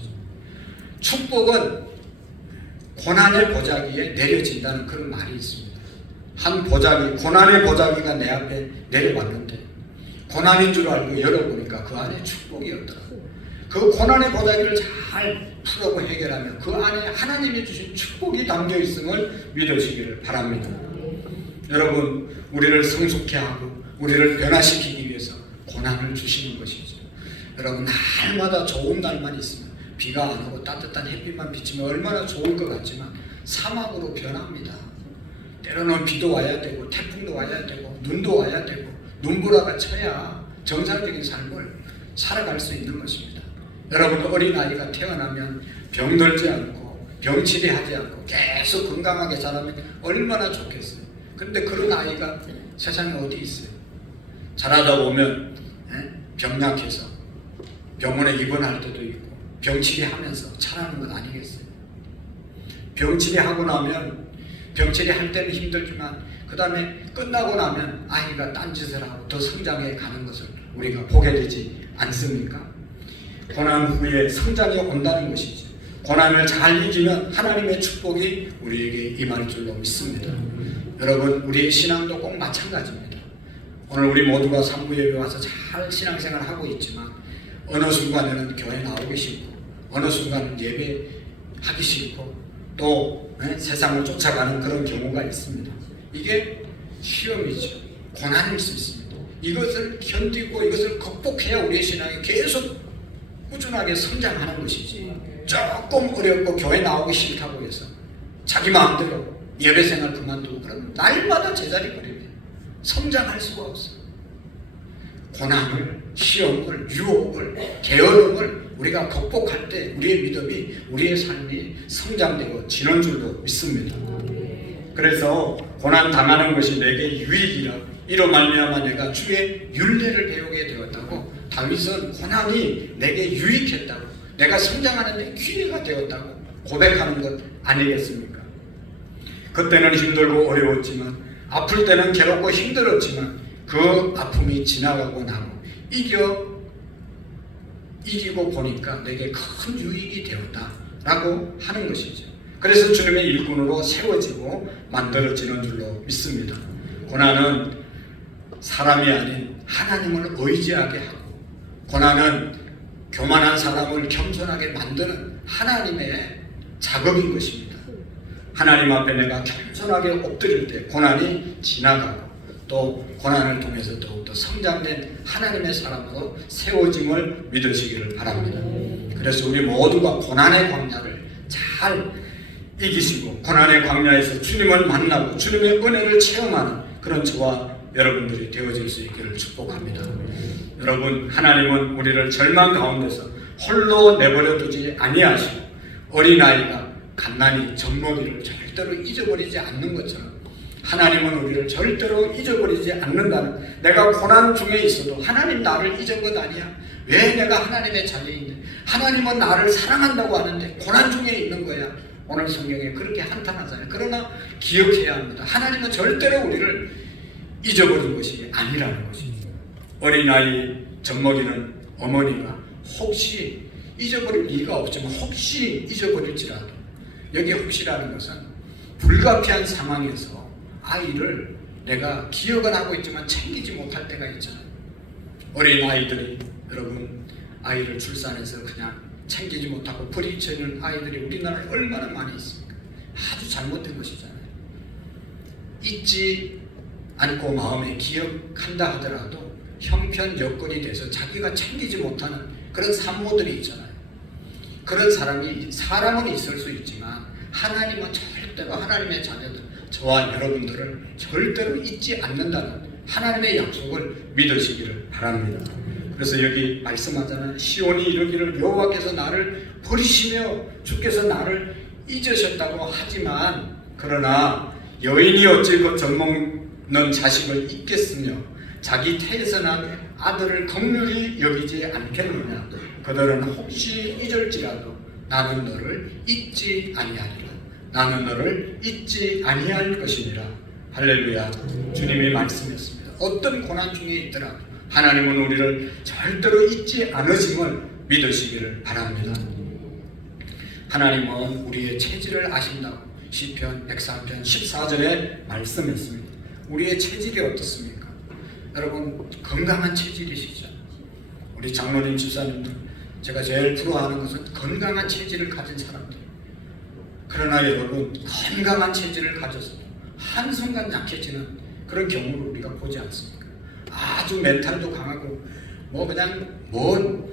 축복은 고난의 보자기에 내려진다는 그런 말이 있습니다. 한 보자기, 고난의 보자기가 내 앞에 내려왔는데 고난인 줄 알고 열어보니까 그 안에 축복이었더라고요. 그 고난의 보자기를 잘 풀고 해결하면 그 안에 하나님이 주신 축복이 담겨 있음을 믿으시기를 바랍니다. 여러분, 우리를 성숙케 하고 우리를 변화시키기 위해서 고난을 주시는 것이죠. 여러분, 날마다 좋은 날만 있으면 비가 안 오고 따뜻한 햇빛만 비치면 얼마나 좋을 것 같지만 사막으로 변합니다. 때로는 비도 와야 되고 태풍도 와야 되고 눈도 와야 되고 눈보라가 쳐야 정상적인 삶을 살아갈 수 있는 것입니다. 여러분, 어린아이가 태어나면 병들지 않고 병치레하지 않고 계속 건강하게 자라면 얼마나 좋겠어요. 그런데 그런 아이가 세상에 어디 있어요? 자라다 보면 병약해서 병원에 입원할 때도 있고 병치레하면서 자라는 건 아니겠어요? 병치레하고 나면 병치레할 때는 힘들지만 그 다음에 끝나고 나면 아이가 딴짓을 하고 더 성장해 가는 것을 우리가 보게 되지 않습니까? 고난 후에 성장이 온다는 것이죠. 고난을 잘 이기면 하나님의 축복이 우리에게 임할 줄로 믿습니다. 여러분, 우리의 신앙도 꼭 마찬가지입니다. 오늘 우리 모두가 산부 예배 와서 잘 신앙생활 하고 있지만 어느 순간에는 교회 나오기 싫고 어느 순간은 예배하기 싫고 또 세상을 쫓아가는 그런 경우가 있습니다. 이게 시험이죠. 고난일 수 있습니다. 이것을 견디고 이것을 극복해야 우리의 신앙이 계속 꾸준하게 성장하는 것이지, 조금 어렵고 교회 나오기 싫다고 해서 자기 마음대로 예배생활 그만두고 그러면 날마다 제자리 걸립니다. 성장할 수가 없어요. 고난을, 시험을, 유혹을, 게으름을 우리가 극복할 때 우리의 믿음이, 우리의 삶이 성장되고 지는 줄로 믿습니다. 그래서 고난 당하는 것이 내게 유익이라 이로 말미암아 내가 주의 율례를 배우게 되었다고 다윗은 고난이 내게 유익했다고, 내가 성장하는 데 기회가 되었다고 고백하는 것 아니겠습니까? 그때는 힘들고 어려웠지만, 아플 때는 괴롭고 힘들었지만 그 아픔이 지나가고 나고 이기고 보니까 내게 큰 유익이 되었다라고 하는 것이죠. 그래서 주님의 일꾼으로 세워지고 만들어지는 줄로 믿습니다. 고난은 사람이 아닌 하나님을 의지하게 하고, 고난은 교만한 사람을 겸손하게 만드는 하나님의 작업인 것입니다. 하나님 앞에 내가 겸손하게 엎드릴 때 고난이 지나가고, 또 고난을 통해서 더욱더 성장된 하나님의 사람으로 세워짐을 믿으시기를 바랍니다. 그래서 우리 모두가 고난의 광야를 잘 이기시고, 고난의 광야에서 주님을 만나고 주님의 은혜를 체험하는 그런 저와 여러분들이 되어질 수 있기를 축복합니다. 여러분, 하나님은 우리를 절망 가운데서 홀로 내버려 두지 아니하시고, 어린아이가 갓난이 젖먹이를 절대로 잊어버리지 않는 것처럼 하나님은 우리를 절대로 잊어버리지 않는다는, 내가 고난 중에 있어도 하나님 나를 잊은 것 아니야. 왜 내가 하나님의 자녀인데, 하나님은 나를 사랑한다고 하는데 고난 중에 있는 거야. 오늘 성경에 그렇게 한탄하잖아요. 그러나 기억해야 합니다. 하나님은 절대로 우리를 잊어버린 것이 아니라는 것입니다. 어린아이 젖먹이는 어머니가 혹시 잊어버릴 리가 없지만 혹시 잊어버릴지라도, 여기 혹시라는 것은 불가피한 상황에서 아이를 내가 기억은 하고 있지만 챙기지 못할 때가 있잖아요. 어린아이들이, 여러분, 아이를 출산해서 그냥 챙기지 못하고 버리치는 아이들이 우리나라에 얼마나 많이 있습니까? 아주 잘못된 것이잖아요. 잊지 않고 마음에 기억한다 하더라도 형편 여건이 돼서 자기가 챙기지 못하는 그런 산모들이 있잖아요. 그런 사람은 있을 수 있지만 하나님은 절대로, 하나님의 자녀들, 저와 여러분들을 절대로 잊지 않는다는 하나님의 약속을 믿으시기를 바랍니다. 그래서 여기 말씀하잖아요. 시온이 이르기를 여호와께서 나를 버리시며 주께서 나를 잊으셨다고 하지만, 그러나 여인이 어찌 그 젖먹는 자식을 잊겠으며 자기 태에서 난 아들을 긍휼히 여기지 않겠느냐. 그들은 혹시 잊을지라도 나는 너를 잊지 아니하리라. 나는 너를 잊지 아니할 것이니라. 할렐루야. 주님이 말씀했습니다. 어떤 고난 중에 있더라도 하나님은 우리를 절대로 잊지 않으심을 믿으시기를 바랍니다. 하나님은 우리의 체질을 아신다고 시편 104편 14절에 말씀했습니다. 우리의 체질이 어떻습니까? 여러분, 건강한 체질이시죠? 우리 장로님 집사님들, 제가 제일 부러워하는 것은 건강한 체질을 가진 사람들. 그러나 여러분, 건강한 체질을 가져서 한순간 약해지는 그런 경우를 우리가 보지 않습니까? 아주 멘탈도 강하고 그냥 뭔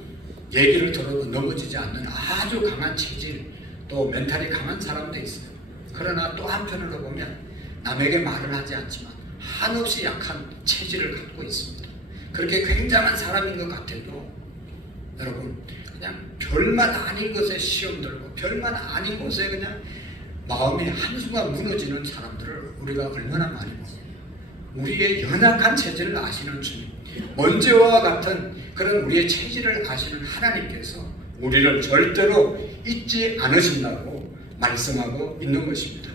얘기를 들어도 넘어지지 않는 아주 강한 체질, 또 멘탈이 강한 사람도 있어요. 그러나 또 한편으로 보면 남에게 말을 하지 않지만 한없이 약한 체질을 갖고 있습니다. 그렇게 굉장한 사람인 것 같아도 여러분, 그냥 별만 아닌 것에 시험 들고 별만 아닌 것에 그냥 마음이 한순간 무너지는 사람들을 우리가 얼마나 많이 보세요. 우리의 연약한 체질을 아시는 주님, 먼지와 같은 그런 우리의 체질을 아시는 하나님께서 우리를 절대로 잊지 않으신다고 말씀하고 있는 것입니다.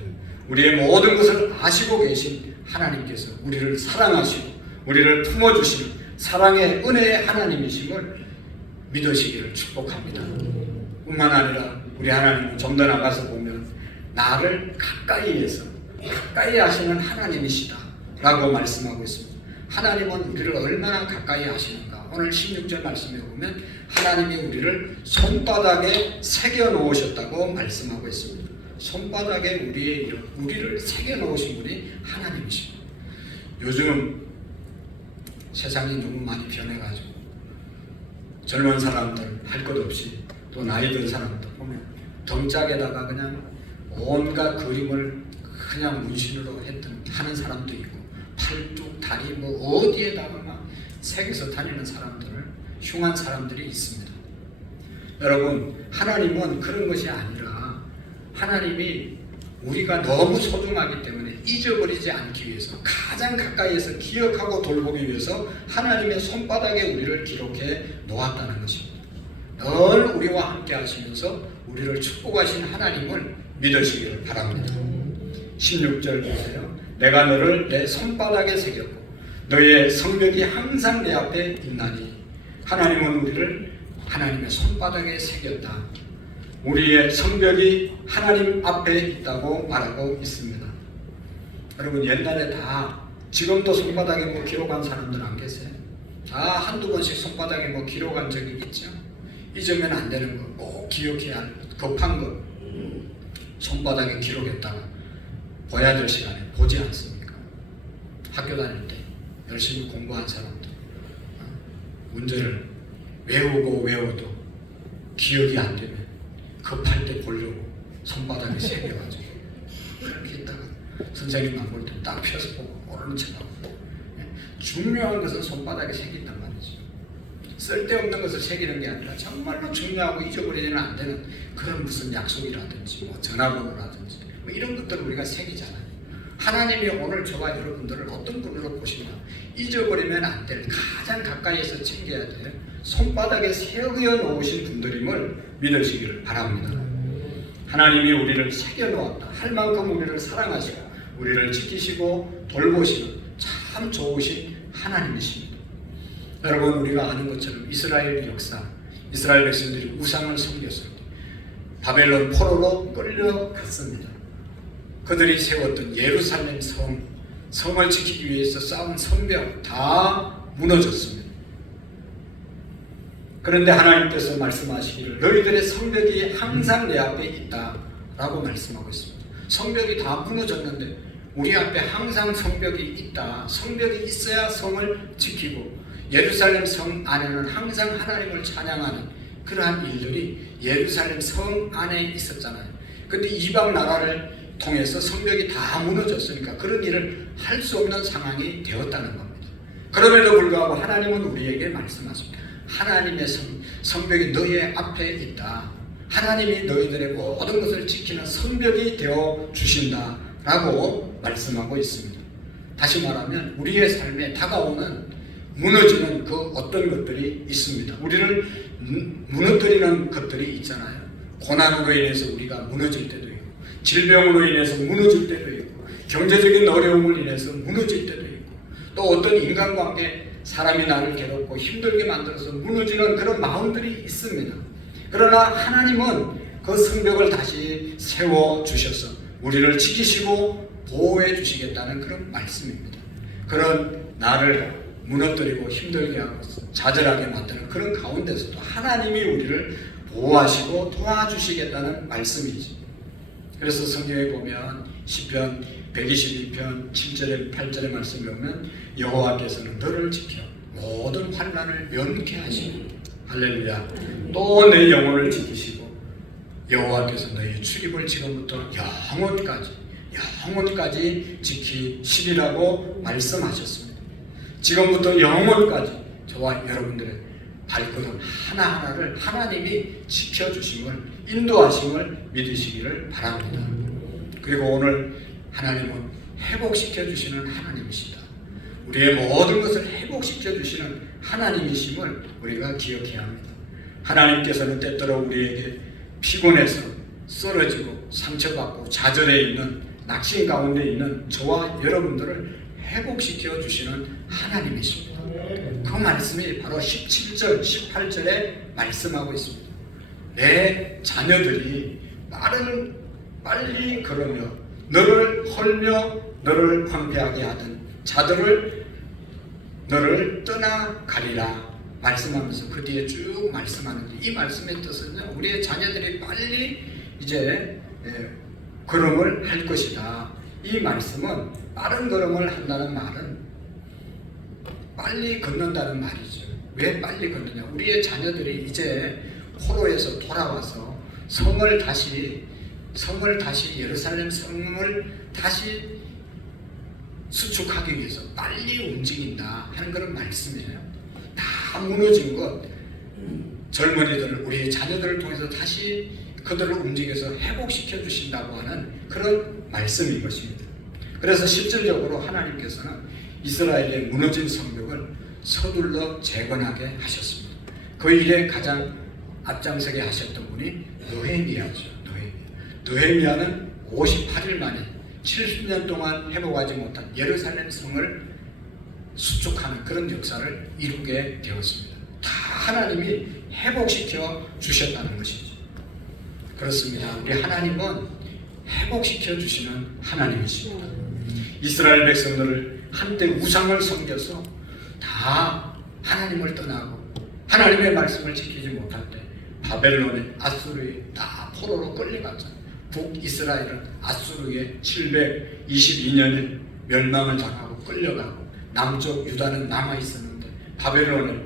우리의 모든 것을 아시고 계신 하나님께서 우리를 사랑하시고 우리를 품어주시는 사랑의 은혜의 하나님이심을 믿으시기를 축복합니다. 뿐만 아니라 우리 하나님은 좀 더 나가서 보면 나를 가까이 하시는 하나님이시다 라고 말씀하고 있습니다. 하나님은 우리를 얼마나 가까이 하시는가. 오늘 16절 말씀에 보면 하나님이 우리를 손바닥에 새겨 놓으셨다고 말씀하고 있습니다. 손바닥에 우리를 새겨 놓으신 분이 하나님이십니다. 요즘 세상이 너무 많이 변해가지고 젊은 사람들 할 것 없이, 또 나이 든 사람들 보면 덩짝에다가 그냥 온갖 그림을 그냥 문신으로 하는 사람도 있고, 팔뚝, 다리 어디에다가 막 새겨서 다니는 사람들을, 흉한 사람들이 있습니다. 여러분, 하나님은 그런 것이 아니라 하나님이 우리가 너무 소중하기 때문에 잊어버리지 않기 위해서, 가장 가까이에서 기억하고 돌보기 위해서 하나님의 손바닥에 우리를 기록해 놓았다는 것입니다. 늘 우리와 함께 하시면서 우리를 축복하신 하나님을 믿으시기를 바랍니다. 16절 보세요. 내가 너를 내 손바닥에 새겼고 너의 성벽이 항상 내 앞에 있나니. 하나님은 우리를 하나님의 손바닥에 새겼다. 우리의 성벽이 하나님 앞에 있다고 말하고 있습니다. 여러분, 옛날에 다 지금도 손바닥에 뭐 기록한 사람들 안 계세요? 다 한두 번씩 손바닥에 뭐 기록한 적이 있죠. 잊으면 안 되는 거, 꼭 기억해야 할 급한 거 손바닥에 기록했다가 봐야 될 시간에 보지 않습니까? 학교 다닐 때 열심히 공부한 사람들 문제를 외워도 기억이 안 되면 급할 때 보려고 손바닥에 새겨가지고 그렇게 있다가 선생님만 볼 때 딱 펴서 보고 모르는 척하고. 중요한 것은 손바닥에 새긴단 말이죠. 쓸데없는 것을 새기는 게 아니라 정말로 중요하고 잊어버리지는 안 되는 그런 무슨 약속이라든지 뭐 전화번호라든지 뭐 이런 것들을 우리가 새기잖아요. 하나님이 오늘 저와 여러분들을 어떤 분으로 보시나 잊어버리면 안 될 가장 가까이에서 챙겨야 될 손바닥에 새겨 놓으신 분들임을 믿으시기를 바랍니다. 하나님이 우리를 새겨 놓았다 할 만큼 우리를 사랑하시고 우리를 지키시고 돌보시는 참 좋으신 하나님이십니다. 여러분, 우리가 아는 것처럼 이스라엘 역사, 이스라엘 백성들이 우상을 섬겼을 때 바벨론 포로로 끌려갔습니다. 그들이 세웠던 예루살렘 성을 지키기 위해서 쌓은 성벽 다 무너졌습니다. 그런데 하나님께서 말씀하시기를 너희들의 성벽이 항상 내 앞에 있다 라고 말씀하고 있습니다. 성벽이 다 무너졌는데 우리 앞에 항상 성벽이 있다. 성벽이 있어야 성을 지키고 예루살렘 성 안에는 항상 하나님을 찬양하는 그러한 일들이 예루살렘 성 안에 있었잖아요. 근데 이방 나라를 통해서 성벽이 다 무너졌으니까 그런 일을 할 수 없는 상황이 되었다는 겁니다. 그럼에도 불구하고 하나님은 우리에게 말씀하십니다. 하나님의 성벽이 너희 앞에 있다. 하나님이 너희들의 모든 것을 지키는 성벽이 되어 주신다 라고 말씀하고 있습니다. 다시 말하면 우리의 삶에 다가오는 무너지는 그 어떤 것들이 있습니다. 우리를 무너뜨리는 것들이 있잖아요. 고난으로 인해서 우리가 무너질 때도 있고 질병으로 인해서 무너질 때도 있고 경제적인 어려움을 인해서 무너질 때도 있고 또 어떤 인간관계 사람이 나를 괴롭고 힘들게 만들어서 무너지는 그런 마음들이 있습니다. 그러나 하나님은 그 성벽을 다시 세워주셔서 우리를 지키시고 보호해 주시겠다는 그런 말씀입니다. 그런 나를 무너뜨리고 힘들게 하고 좌절하게 만드는 그런 가운데서도 하나님이 우리를 보호하시고 도와주시겠다는 말씀이지. 그래서 성경에 보면 시편 122편 7절에 8절의 말씀을 보면 여호와께서는 너를 지켜 모든 환난을 면케하시고 할렐루야. 또 내 영혼을 지키시고 여호와께서 너희 출입을 지금부터 영원까지 지키시리라고 말씀하셨습니다. 지금부터 영원까지 저와 여러분들의 발걸음 하나하나를 하나님이 지켜주심을 인도하심을 믿으시기를 바랍니다. 그리고 오늘 하나님은 회복시켜주시는 하나님이시다. 우리의 모든 것을 회복시켜주시는 하나님이심을 우리가 기억해야 합니다. 하나님께서는 때때로 우리에게 피곤해서 쓰러지고 상처받고 좌절해 있는 낙심 가운데 있는 저와 여러분들을 회복시켜 주시는 하나님이십니다. 그 말씀이 바로 17절, 18절에 말씀하고 있습니다. 내 자녀들이 빨리 걸으며 너를 헐며 너를 황폐하게 하던 자들을 너를 떠나가리라 말씀하면서 그 뒤에 쭉 말씀하는데 이 말씀의 뜻은 우리의 자녀들이 빨리 이제 걸음을 할 것이다. 이 말씀은 빠른 걸음을 한다는 말은 빨리 걷는다는 말이죠. 왜 빨리 걷느냐? 우리의 자녀들이 이제 포로에서 돌아와서 성을 다시 예루살렘 성을 다시 수축하기 위해서 빨리 움직인다 하는 그런 말씀이에요. 다 무너진 것 젊은이들 우리의 자녀들을 통해서 다시 그들을 움직여서 회복시켜 주신다고 하는 그런 말씀인 것입니다. 그래서 실질적으로 하나님께서는 이스라엘의 무너진 성벽을 서둘러 재건하게 하셨습니다. 그 일에 가장 앞장서게 하셨던 분이 느헤미야죠. 느헤미야는 58일 만에 70년 동안 회복하지 못한 예루살렘 성을 수축하는 그런 역사를 이루게 되었습니다. 다 하나님이 회복시켜 주셨다는 것이죠. 그렇습니다. 우리 하나님은 회복시켜 주시는 하나님이십니다. 이스라엘 백성들을 한때 우상을 섬겨서 다 하나님을 떠나고 하나님의 말씀을 지키지 못할 때 바벨론에 아수르에 다 포로로 끌려갔잖아요. 북이스라엘은 아수르에 722년에 멸망을 당하고 끌려가고 남쪽 유다는 남아 있었는데 바벨론에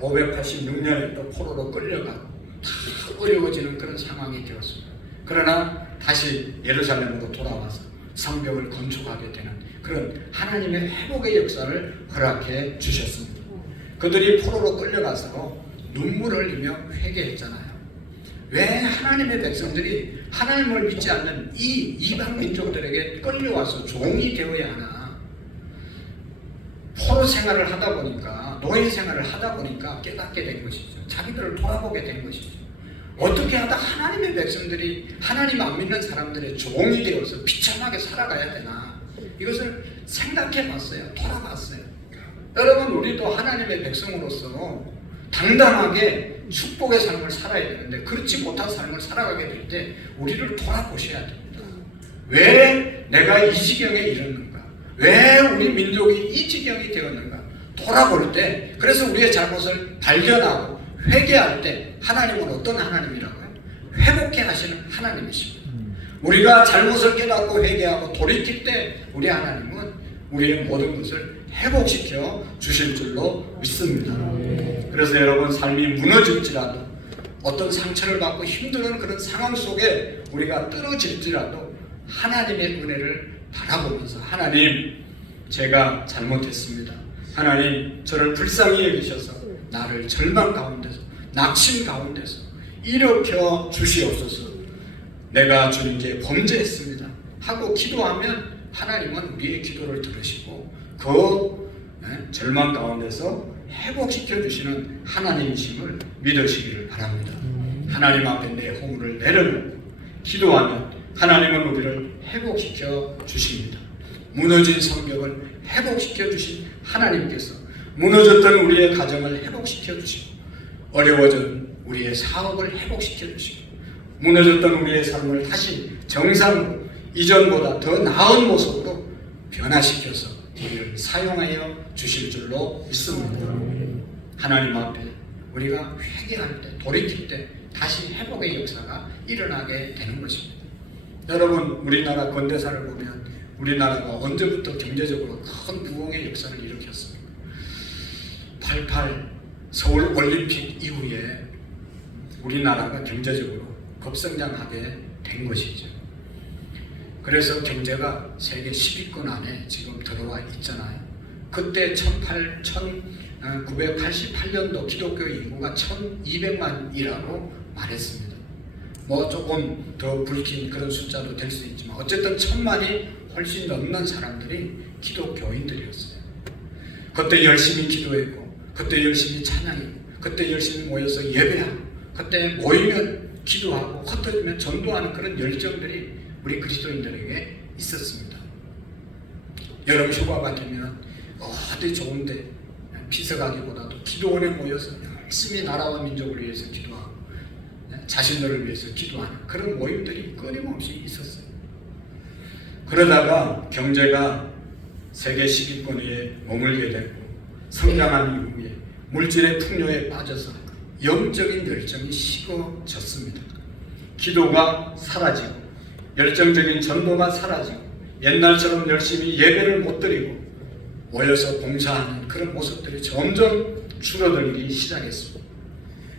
586년에 또 포로로 끌려가고 다 어려워지는 그런 상황이 되었습니다. 그러나 다시 예루살렘으로 돌아와서 성벽을 건축하게 되는 그런 하나님의 회복의 역사를 허락해 주셨습니다. 그들이 포로로 끌려가서 눈물을 흘리며 회개했잖아요. 왜 하나님의 백성들이 하나님을 믿지 않는 이 이방 민족들에게 끌려와서 종이 되어야 하나? 포로 생활을 하다 보니까, 노예 생활을 하다 보니까 깨닫게 된 것이죠. 자기들을 돌아보게 된 것이죠. 어떻게 하다 하나님의 백성들이 하나님 안 믿는 사람들의 종이 되어서 비참하게 살아가야 되나? 이것을 생각해 봤어요. 돌아봤어요. 여러분, 우리도 하나님의 백성으로서 당당하게 축복의 삶을 살아야 되는데 그렇지 못한 삶을 살아가게 될 때 우리를 돌아보셔야 됩니다. 왜 내가 이 지경에 이르는가? 왜 우리 민족이 이 지경이 되었는가? 돌아볼 때, 그래서 우리의 잘못을 발견하고 회개할 때 하나님은 어떤 하나님이라고요? 회복해 하시는 하나님이십니다. 우리가 잘못을 깨닫고 회개하고 돌이킬 때 우리 하나님은 우리의 모든 것을 회복시켜 주실 줄로 믿습니다. 그래서 여러분, 삶이 무너질지라도 어떤 상처를 받고 힘든 그런 상황 속에 우리가 떨어질지라도 하나님의 은혜를 바라보면서 하나님, 제가 잘못했습니다. 하나님, 저를 불쌍히 여기셔서 나를 절망 가운데서 낙심 가운데서 일으켜 주시옵소서. 내가 주님께 범죄했습니다 하고 기도하면 하나님은 우리의 기도를 들으시고 그 절망 가운데서 회복시켜 주시는 하나님이심을 믿으시기를 바랍니다. 하나님 앞에 내 허물을 내려놓고 기도하면 하나님은 우리를 회복시켜 주십니다. 무너진 성벽을 회복시켜 주신 하나님께서 무너졌던 우리의 가정을 회복시켜 주시고 어려워진 우리의 사업을 회복시켜 주시고 무너졌던 우리의 삶을 다시 정상으로 이전보다 더 나은 모습으로 변화시켜서 우리를 사용하여 주실 줄로 믿습니다. 하나님 앞에 우리가 회개할 때, 돌이킬 때 다시 회복의 역사가 일어나게 되는 것입니다. 여러분, 우리나라 근대사를 보면 우리나라가 언제부터 경제적으로 큰 부흥의 역사를 일으켰습니까? 88 서울 올림픽 이후에 우리나라가 경제적으로 급성장하게 된 것이죠. 그래서 경제가 세계 10위권 안에 지금 들어와 있잖아요. 그때 1988년도 기독교 인구가 1200만이라고 말했습니다. 뭐 조금 더 붉힌 그런 숫자도 될 수 있지만 어쨌든 1000만이 훨씬 넘는 사람들이 기독교인들이었어요. 그때 열심히 기도했고, 그때 열심히 찬양했고, 그때 열심히 모여서 예배하고, 그때 모이면 기도하고 흩어지면 전도하는 그런 열정들이 우리 그리스도인들에게 있었습니다. 여름 휴가가 되면 어디 좋은데 비서가기보다도 기도원에 모여서 열심히 나라와 민족을 위해서 기도하고 자신들을 위해서 기도하는 그런 모임들이 끊임없이 있었어요. 그러다가 경제가 세계 10위권에 머물게 되고 성장한 이후에 물질의 풍요에 빠져서 영적인 열정이 식어졌습니다. 기도가 사라지고 열정적인 전도가 사라지고 옛날처럼 열심히 예배를 못 드리고 모여서 봉사하는 그런 모습들이 점점 줄어들기 시작했습니다.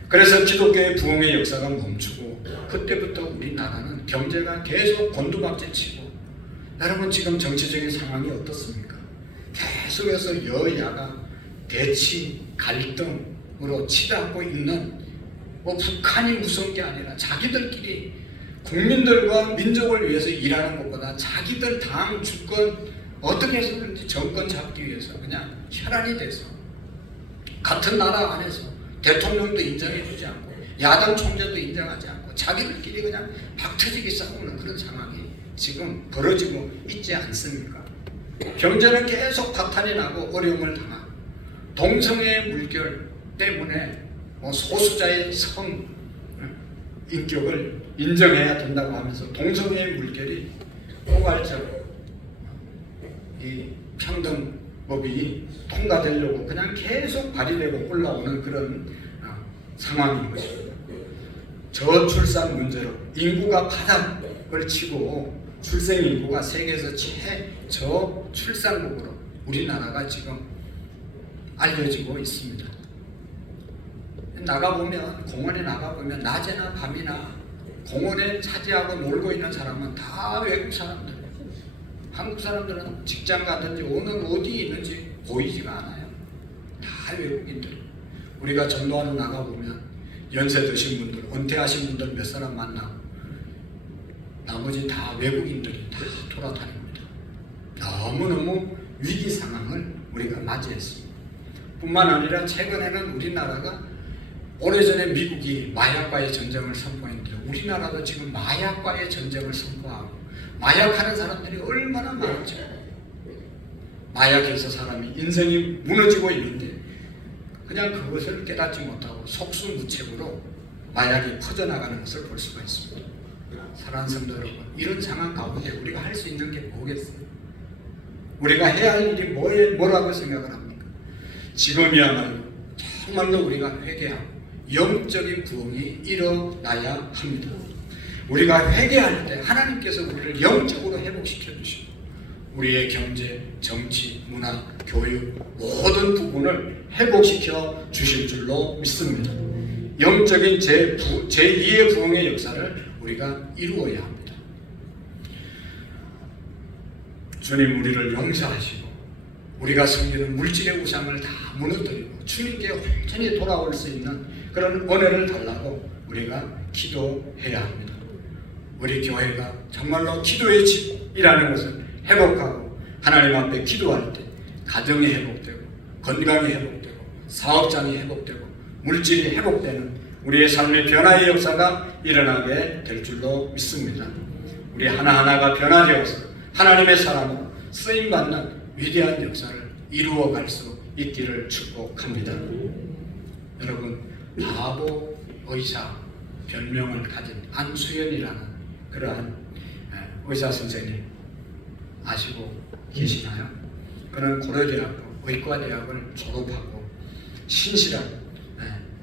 그래서 기독교의 부흥의 역사가 멈추고 그때부터 우리나라는 경제가 계속 곤두박질치고, 여러분 지금 정치적인 상황이 어떻습니까? 계속해서 여야가 대치 갈등으로 치닫고 있는, 뭐 북한이 무서운 게 아니라 자기들끼리 국민들과 민족을 위해서 일하는 것보다 자기들 당 주권 어떻게 해서든지 정권 잡기 위해서 그냥 혈안이 돼서 같은 나라 안에서 대통령도 인정해주지 않고 야당 총재도 인정하지 않고 자기들끼리 그냥 박터지게 싸우는 그런 상황이 지금 벌어지고 있지 않습니까? 경제는 계속 파탄이 나고 어려움을 당하고 동성애의 물결 때문에 소수자의 성 인격을 인정해야 된다고 하면서 동성애의 물결이 포괄적으로 이 평등법이 통과되려고 그냥 계속 발의되고 올라오는 그런 상황인 것입니다. 저출산 문제로 인구가 바닥을 치고 출생 인구가 세계에서 최저출산국으로 우리나라가 지금 알려지고 있습니다. 나가보면, 공원에 나가보면 낮에나 밤이나 공원에 차지하고 놀고 있는 사람은 다 외국 사람들. 한국 사람들은 직장 가든지 어디 있는지 보이지가 않아요. 다 외국인들. 우리가 전도하러 나가보면 연세 드신 분들, 은퇴하신 분들 몇 사람 만나고 나머지 다 외국인들이 다 돌아다닙니다. 너무너무 위기 상황을 우리가 맞이했습니다. 뿐만 아니라 최근에는 우리나라가 오래전에 미국이 마약과의 전쟁을 선포했는데 우리나라도 지금 마약과의 전쟁을 선포하고 마약하는 사람들이 얼마나 많은지, 마약에서 사람이 인생이 무너지고 있는데 그냥 그것을 깨닫지 못하고 속수무책으로 마약이 퍼져나가는 것을 볼 수가 있습니다. 사랑하는 성도 여러분, 이런 상황 가운데 우리가 할 수 있는 게 뭐겠어요? 우리가 해야 할 일이 뭐라고 생각을 합니까? 지금이야말로 정말로 우리가 회개하고 영적인 부흥이 일어나야 합니다. 우리가 회개할 때 하나님께서 우리를 영적으로 회복시켜 주시고 우리의 경제, 정치, 문화, 교육 모든 부분을 회복시켜 주실 줄로 믿습니다. 영적인 제2의 부흥의 역사를 우리가 이루어야 합니다. 주님 우리를 용서하시고 우리가 섬기는 물질의 우상을 다 무너뜨리고 주님께 완전히 돌아올 수 있는 그런 은혜를 달라고 우리가 기도해야 합니다. 우리 교회가 정말로 기도의 집이라는 것을 회복하고 하나님 앞에 기도할 때 가정이 회복되고 건강이 회복되고 사업장이 회복되고 물질이 회복되는 우리의 삶의 변화의 역사가 일어나게 될 줄로 믿습니다. 우리 하나하나가 변화되어서 하나님의 사람으로 쓰임받는 위대한 역사를 이루어갈 수 있기를 축복합니다. 여러분, 바보 의사 별명을 가진 안수연이라는 그러한 의사 선생님 아시고 계시나요? 그는 고려대학교 의과대학을 졸업하고 신실한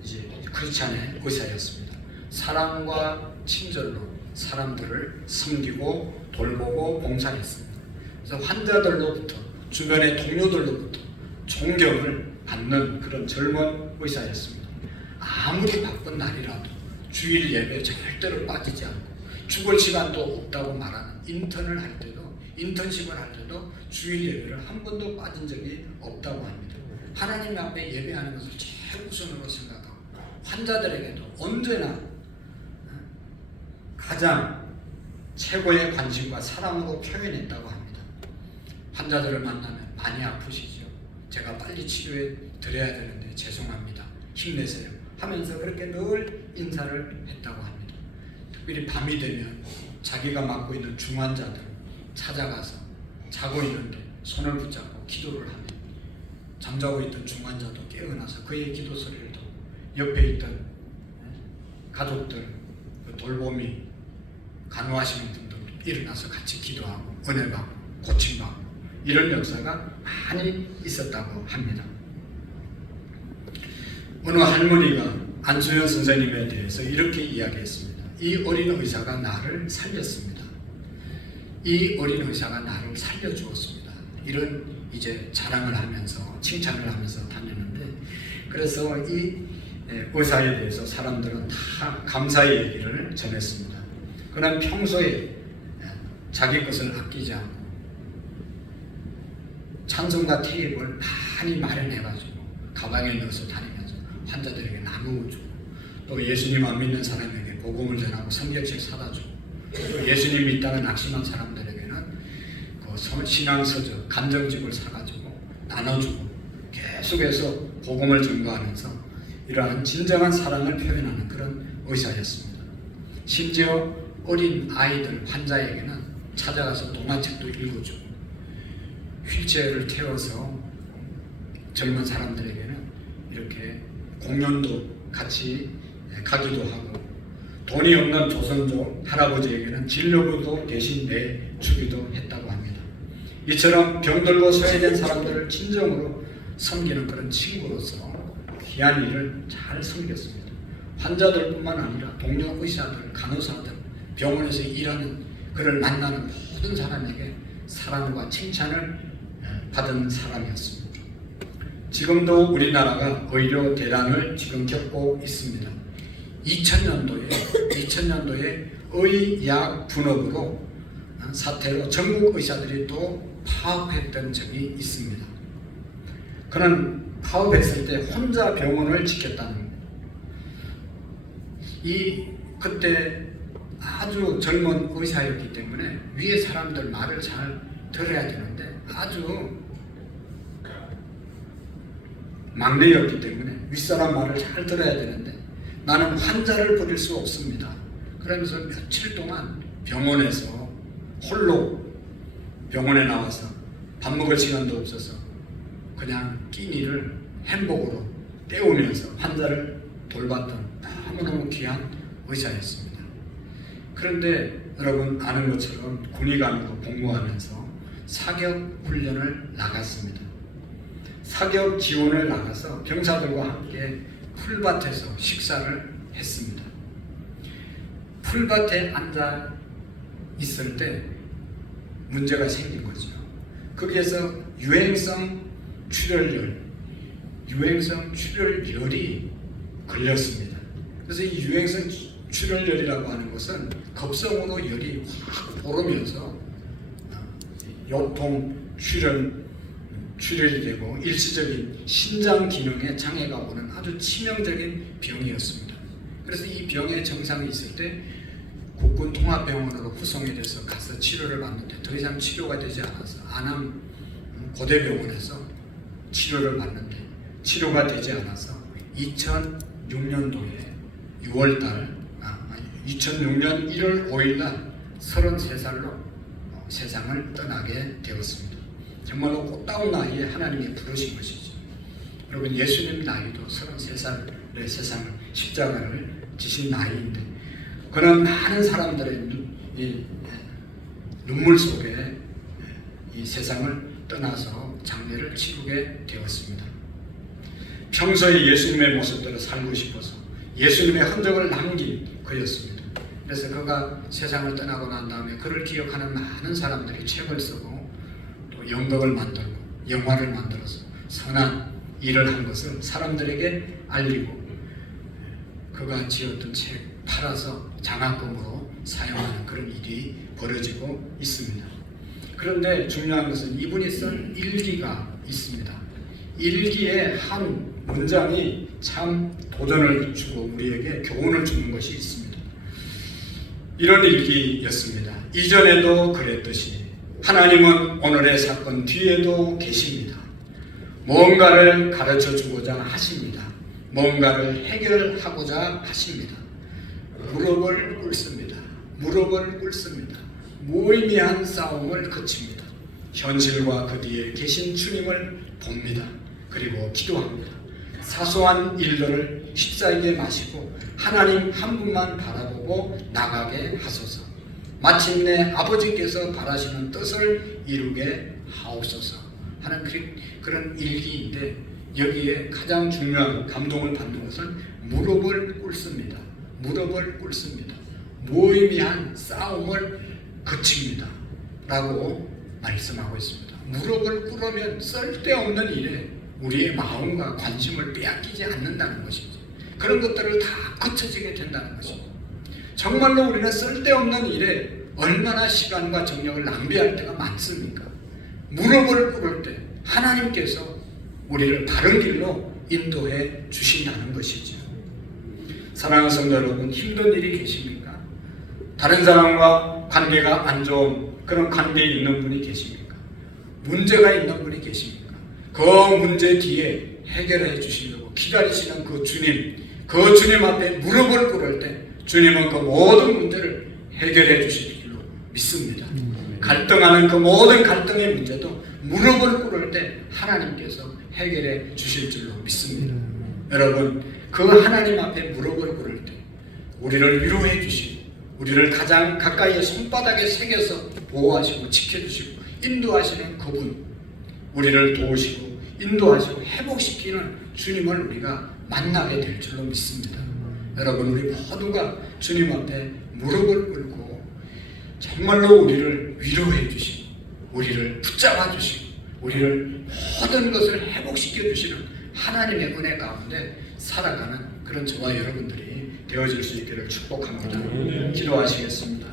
이제 크리스찬의 의사였습니다. 사랑과 친절로 사람들을 섬기고 돌보고 봉사했습니다. 그래서 환자들로부터 주변의 동료들로부터 존경을 받는 그런 젊은 의사였습니다. 아무리 바쁜 날이라도 주일 예배 절대로 빠지지 않고 죽을 시간도 없다고 말하는 인턴십을 할 때도 주일 예배를 한 번도 빠진 적이 없다고 합니다. 하나님 앞에 예배하는 것을 최우선으로 생각하고 환자들에게도 언제나 가장 최고의 관심과 사랑으로 표현했다고 합니다. 환자들을 만나면 많이 아프시죠? 제가 빨리 치료해 드려야 되는데 죄송합니다. 힘내세요. 하면서 그렇게 늘 인사를 했다고 합니다. 특별히 밤이 되면 자기가 맡고 있는 중환자들 찾아가서 자고 있는데 손을 붙잡고 기도를 하며 잠자고 있던 중환자도 깨어나서 그의 기도 소리를 듣고 옆에 있던 가족들 돌봄이 간호하시는 분들도 일어나서 같이 기도하고 은혜받고 고침받고 이런 역사가 많이 있었다고 합니다. 어느 할머니가 안수연 선생님에 대해서 이렇게 이야기했습니다. 이 어린 의사가 나를 살렸습니다. 이 어린 의사가 나를 살려주었습니다. 이런 이제 자랑을 하면서 칭찬을 하면서 다녔는데, 그래서 이 의사에 대해서 사람들은 다 감사의 얘기를 전했습니다. 그는 평소에 자기 것을 아끼지 않고 찬송가 테이프를 많이 마련해가지고 가방에 넣어서 다니면서 환자들에게 나누어주고, 또 예수님 안 믿는 사람에게 복음을 전하고 성경책 사다 주고, 또 예수님 믿다가 낙심한 사람들에게는 그 신앙서적 간정집을 사가지고 나눠주고 계속해서 복음을 전가하면서 이러한 진정한 사랑을 표현하는 그런 의사였습니다. 심지어 어린 아이들 환자에게는 찾아가서 동화책도 읽어주고 휠체어를 태워서 젊은 사람들에게는 이렇게 공연도 같이 가기도 하고, 돈이 없는 조선족 할아버지에게는 진료비도 대신 내주기도 했다고 합니다. 이처럼 병들고 소외된 사람들을 진정으로 섬기는 그런 친구로서 귀한 일을 잘 섬겼습니다. 환자들뿐만 아니라 동료 의사들, 간호사들, 병원에서 일하는 그를 만나는 모든 사람에게 사랑과 칭찬을 받은 사람이었습니다. 지금도 우리나라가 의료 대란을 지금 겪고 있습니다. 2000년도에 의약 분업으로 사태로 전국 의사들이 또 파업했던 적이 있습니다. 그는 파업했을 때 혼자 병원을 지켰다는 겁니다. 그때 아주 젊은 의사였기 때문에 위에 사람들 말을 잘 들어야 되는데 아주 막내였기 때문에 윗사람 말을 잘 들어야 되는데 나는 환자를 버릴 수 없습니다. 그러면서 며칠 동안 병원에서 홀로 병원에 나와서 밥 먹을 시간도 없어서 그냥 끼니를 햄버거로 때우면서 환자를 돌봤던 너무너무 귀한 의사였습니다. 그런데 여러분 아는 것처럼 군의관으로 복무하면서 사격 훈련을 나갔습니다. 사격 지원을 나가서 병사들과 함께 풀밭에서 식사를 했습니다. 풀밭에 앉아 있을 때 문제가 생긴 거죠. 거기에서 유행성 출혈열이 걸렸습니다. 그래서 이 유행성 출혈열이라고 하는 것은 급성으로 열이 확 오르면서 요통 출혈이 되고 일시적인 신장 기능에 장애가 오는 아주 치명적인 병이었습니다. 그래서 이 병의 증상이 있을 때 국군 통합병원으로 후송이 돼서 가서 치료를 받는데 더 이상 치료가 되지 않아서 안암 고대병원에서 치료를 받는데 치료가 되지 않아서 2006년도에 2006년 1월 5일 날 33살로 세상을 떠나게 되었습니다. 정말로 꽃다운 나이에 하나님이 부르신 것이죠. 여러분 예수님 나이도 33살의 세상을 십자가를 지신 나이인데 그는 많은 사람들의 눈물 속에 이 세상을 떠나서 장례를 치르게 되었습니다. 평소에 예수님의 모습대로 살고 싶어서 예수님의 흔적을 남긴 그였습니다. 그래서 그가 세상을 떠나고 난 다음에 그를 기억하는 많은 사람들이 책을 쓰고 또 연극을 만들고 영화를 만들어서 선한 일을 한 것을 사람들에게 알리고 그가 지었던 책 팔아서 장학금으로 사용하는 그런 일이 벌어지고 있습니다. 그런데 중요한 것은 이분이 쓴 일기가 있습니다. 일기의 한 문장이 참 도전을 주고 우리에게 교훈을 주는 것이 있습니다. 이런 일기였습니다. 이전에도 그랬듯이 하나님은 오늘의 사건 뒤에도 계십니다. 뭔가를 가르쳐 주고자 하십니다. 뭔가를 해결하고자 하십니다. 무릎을 꿇습니다. 무의미한 싸움을 그칩니다. 현실과 그 뒤에 계신 주님을 봅니다. 그리고 기도합니다. 사소한 일들을 휩싸이게 마시고 하나님 한 분만 바라보고 나가게 하소서. 마침내 아버지께서 바라시는 뜻을 이루게 하옵소서 하는 그런 일기인데 여기에 가장 중요한 감동을 받는 것은 무릎을 꿇습니다. 무의미한 싸움을 그칩니다. 라고 말씀하고 있습니다. 무릎을 꿇으면 쓸데없는 일에 우리의 마음과 관심을 빼앗기지 않는다는 것이죠. 그런 것들을 다 거쳐지게 된다는 것이죠. 정말로 우리는 쓸데없는 일에 얼마나 시간과 정력을 낭비할 때가 많습니까? 무릎을 꿇을 때 하나님께서 우리를 바른 길로 인도해 주신다는 것이죠. 사랑하는 성도 여러분, 힘든 일이 계십니까? 다른 사람과 관계가 안 좋은 그런 관계에 있는 분이 계십니까? 문제가 있는 분이 계십니까? 그 문제 뒤에 해결해 주시려고 기다리시는 그 주님 앞에 무릎을 꿇을 때 주님은 그 모든 문제를 해결해 주실 줄로 믿습니다. 갈등하는 그 모든 갈등의 문제도 무릎을 꿇을 때 하나님께서 해결해 주실 줄로 믿습니다. 여러분, 그 하나님 앞에 무릎을 꿇을 때 우리를 위로해 주시고 우리를 가장 가까이에 손바닥에 새겨서 보호하시고 지켜주시고 인도하시는 그분, 우리를 도우시고 인도하시고 회복시키는 주님을 우리가 만나게 될 줄로 믿습니다. 여러분, 우리 모두가 주님 앞에 무릎을 꿇고 정말로 우리를 위로해 주시고 우리를 붙잡아 주시고 우리를 모든 것을 회복시켜 주시는 하나님의 은혜 가운데 살아가는 그런 저와 여러분들이 되어질 수 있기를 축복합니다. 기도하시겠습니다.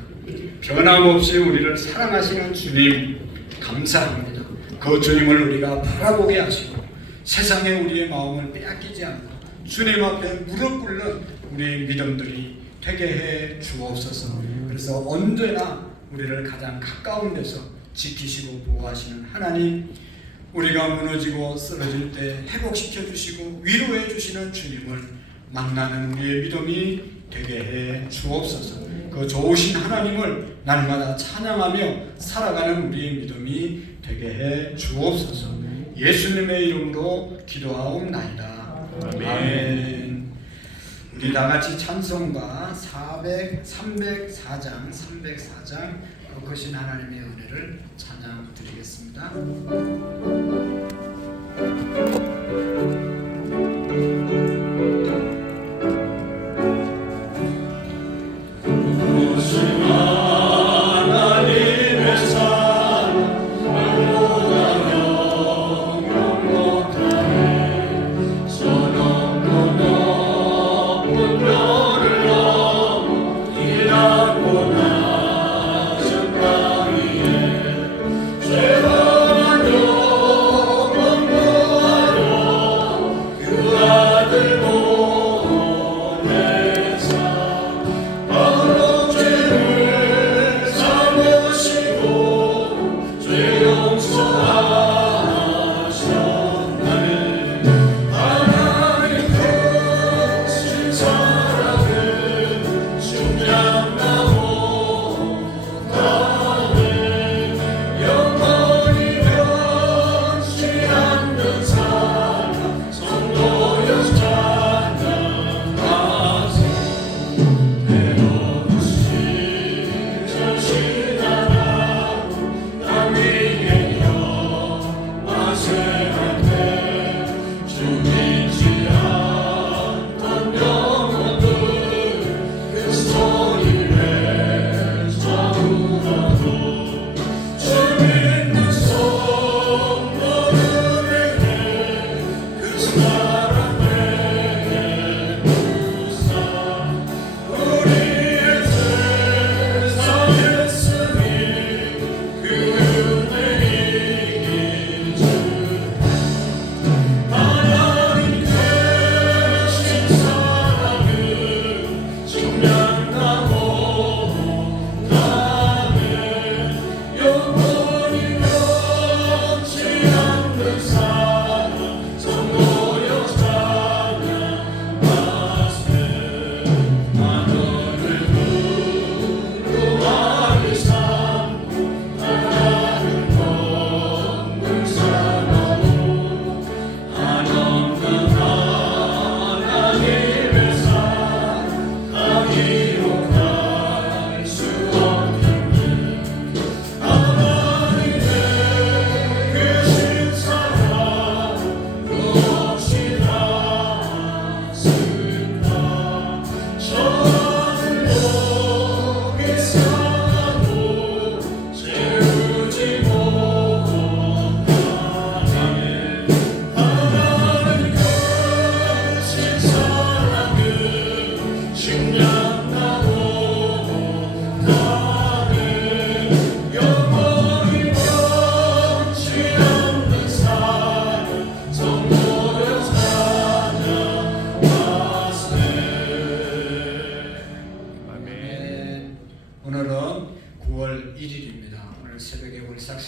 변함없이 우리를 사랑하시는 주님 감사합니다. 그 주님을 우리가 바라보게 하시고 세상에 우리의 마음을 빼앗기지 않고 주님 앞에 무릎 꿇는 우리의 믿음들이 되게 해 주옵소서. 그래서 언제나 우리를 가장 가까운 데서 지키시고 보호하시는 하나님, 우리가 무너지고 쓰러질 때 회복시켜 주시고 위로해 주시는 주님을 만나는 우리의 믿음이 되게 해 주옵소서. 그 좋으신 하나님을 날마다 찬양하며 살아가는 우리의 믿음이 되게 해 주옵소서. 예수님의 이름으로 기도하옵나이다. 아멘. 우리 다같이 찬송가 304장 거룩하신 하나님의 은혜를 찬양 드리겠습니다.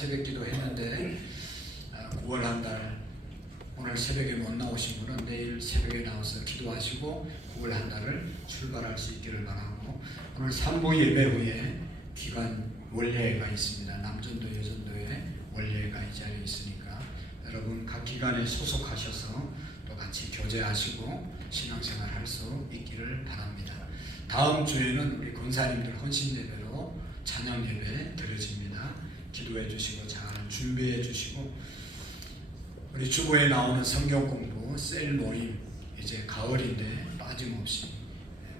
새벽기도 했는데 9월 한 달 오늘 새벽에 못 나오신 분은 내일 새벽에 나와서 기도하시고 9월 한 달을 출발할 수 있기를 바라고, 오늘 산부 예배 후에 기관 원례회가 있습니다. 남전도 여전도에 원례회가 이 자리에 있으니까 여러분 각 기관에 소속하셔서 또 같이 교제하시고 신앙생활 할 수 있기를 바랍니다. 다음 주에는 우리 권사님들 헌신 예배로 찬양 예배 드려집니다. 기도해 주시고 잘 준비해 주시고, 우리 주보에 나오는 성경 공부 셀 모임 이제 가을인데 빠짐없이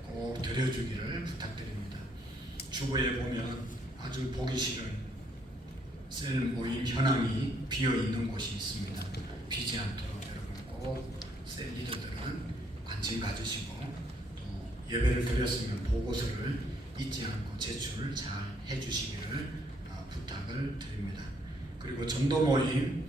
꼭 드려주기를 부탁드립니다. 주보에 보면 아주 보기 싫은 셀 모임 현황이 비어 있는 곳이 있습니다. 비지 않도록 여러분 꼭 셀 리더들은 관심 가지시고, 또 예배를 드렸으면 보고서를 잊지 않고 제출 잘 해주시기를 부탁을 드립니다. 그리고 전도 모임,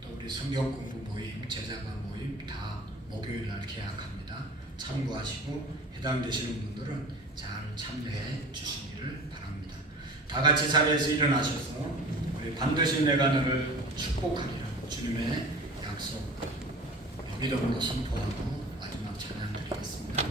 또 우리 성경 공부 모임, 제자가 모임 다 목요일 날 개학합니다. 참고하시고 해당되시는 분들은 잘 참여해 주시기를 바랍니다. 다 같이 자리에서 일어나셔서 우리 반드시 내가 너를 축복하리라 주님의 약속 믿음으로 선포하고 마지막 찬양 드리겠습니다.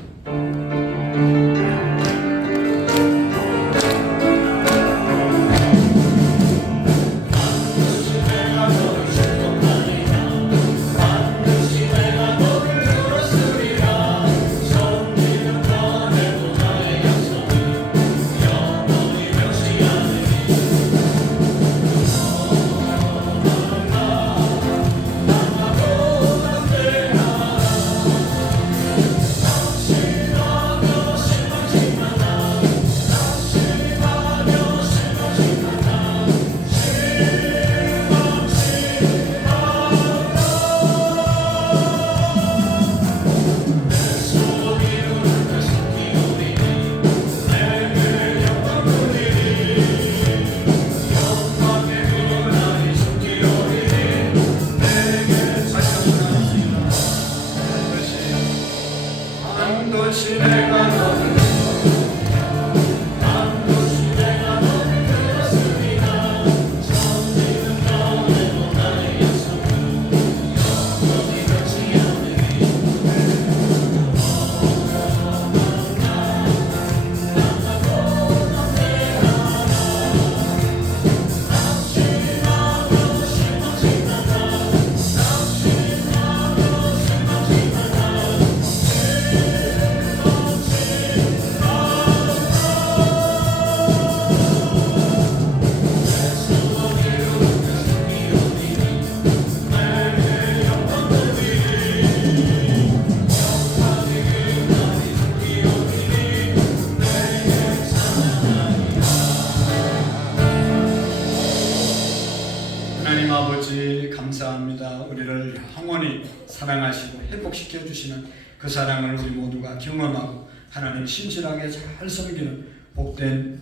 하나님 아버지 감사합니다. 우리를 영원히 사랑하시고 회복시켜 주시는 그 사랑을 우리 모두가 경험하고 하나님 신실하게 잘 섬기는 복된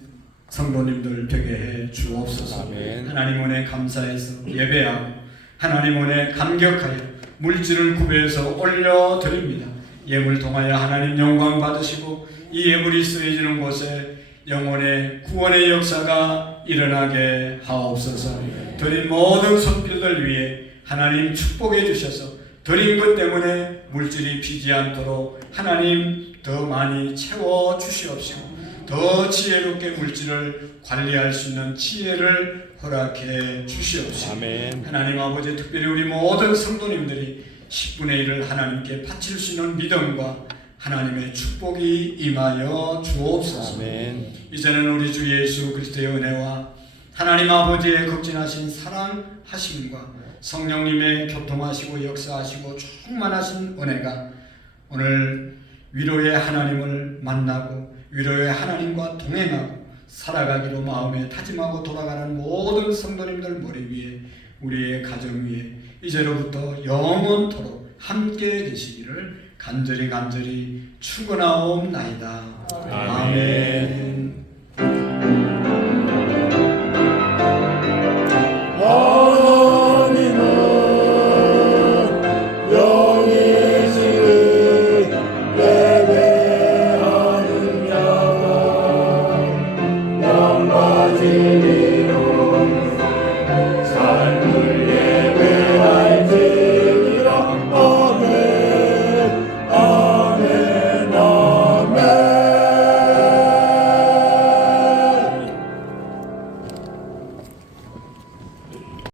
성도님들 되게 해 주옵소서. 아멘. 하나님 은혜 감사해서 예배하고 하나님 은혜 감격하여 물질을 구별해서 올려드립니다. 예물 통하여 하나님 영광 받으시고 이 예물이 쓰여지는 곳에 영혼의 구원의 역사가 일어나게 하옵소서. 드린 모든 손길들 위해 하나님 축복해 주셔서 드린 것 때문에 물질이 비지 않도록 하나님 더 많이 채워 주시옵시고 더 지혜롭게 물질을 관리할 수 있는 지혜를 허락해 주시옵시고 아멘. 하나님 아버지 특별히 우리 모든 성도님들이 10분의 1을 하나님께 바칠 수 있는 믿음과 하나님의 축복이 임하여 주옵소서. 아멘. 이제는 우리 주 예수 그리스도의 은혜와 하나님 아버지의 극진하신 사랑하심과 성령님의 교통하시고 역사하시고 충만하신 은혜가 오늘 위로의 하나님을 만나고 위로의 하나님과 동행하고 살아가기로 마음에 다짐하고 돌아가는 모든 성도님들 머리 위에 우리의 가정 위에 이제로부터 영원토록 함께 되시기를 간절히 축원하옵나이다. 아멘. 하나님은 영이시니 예배하는 자가 영과 진리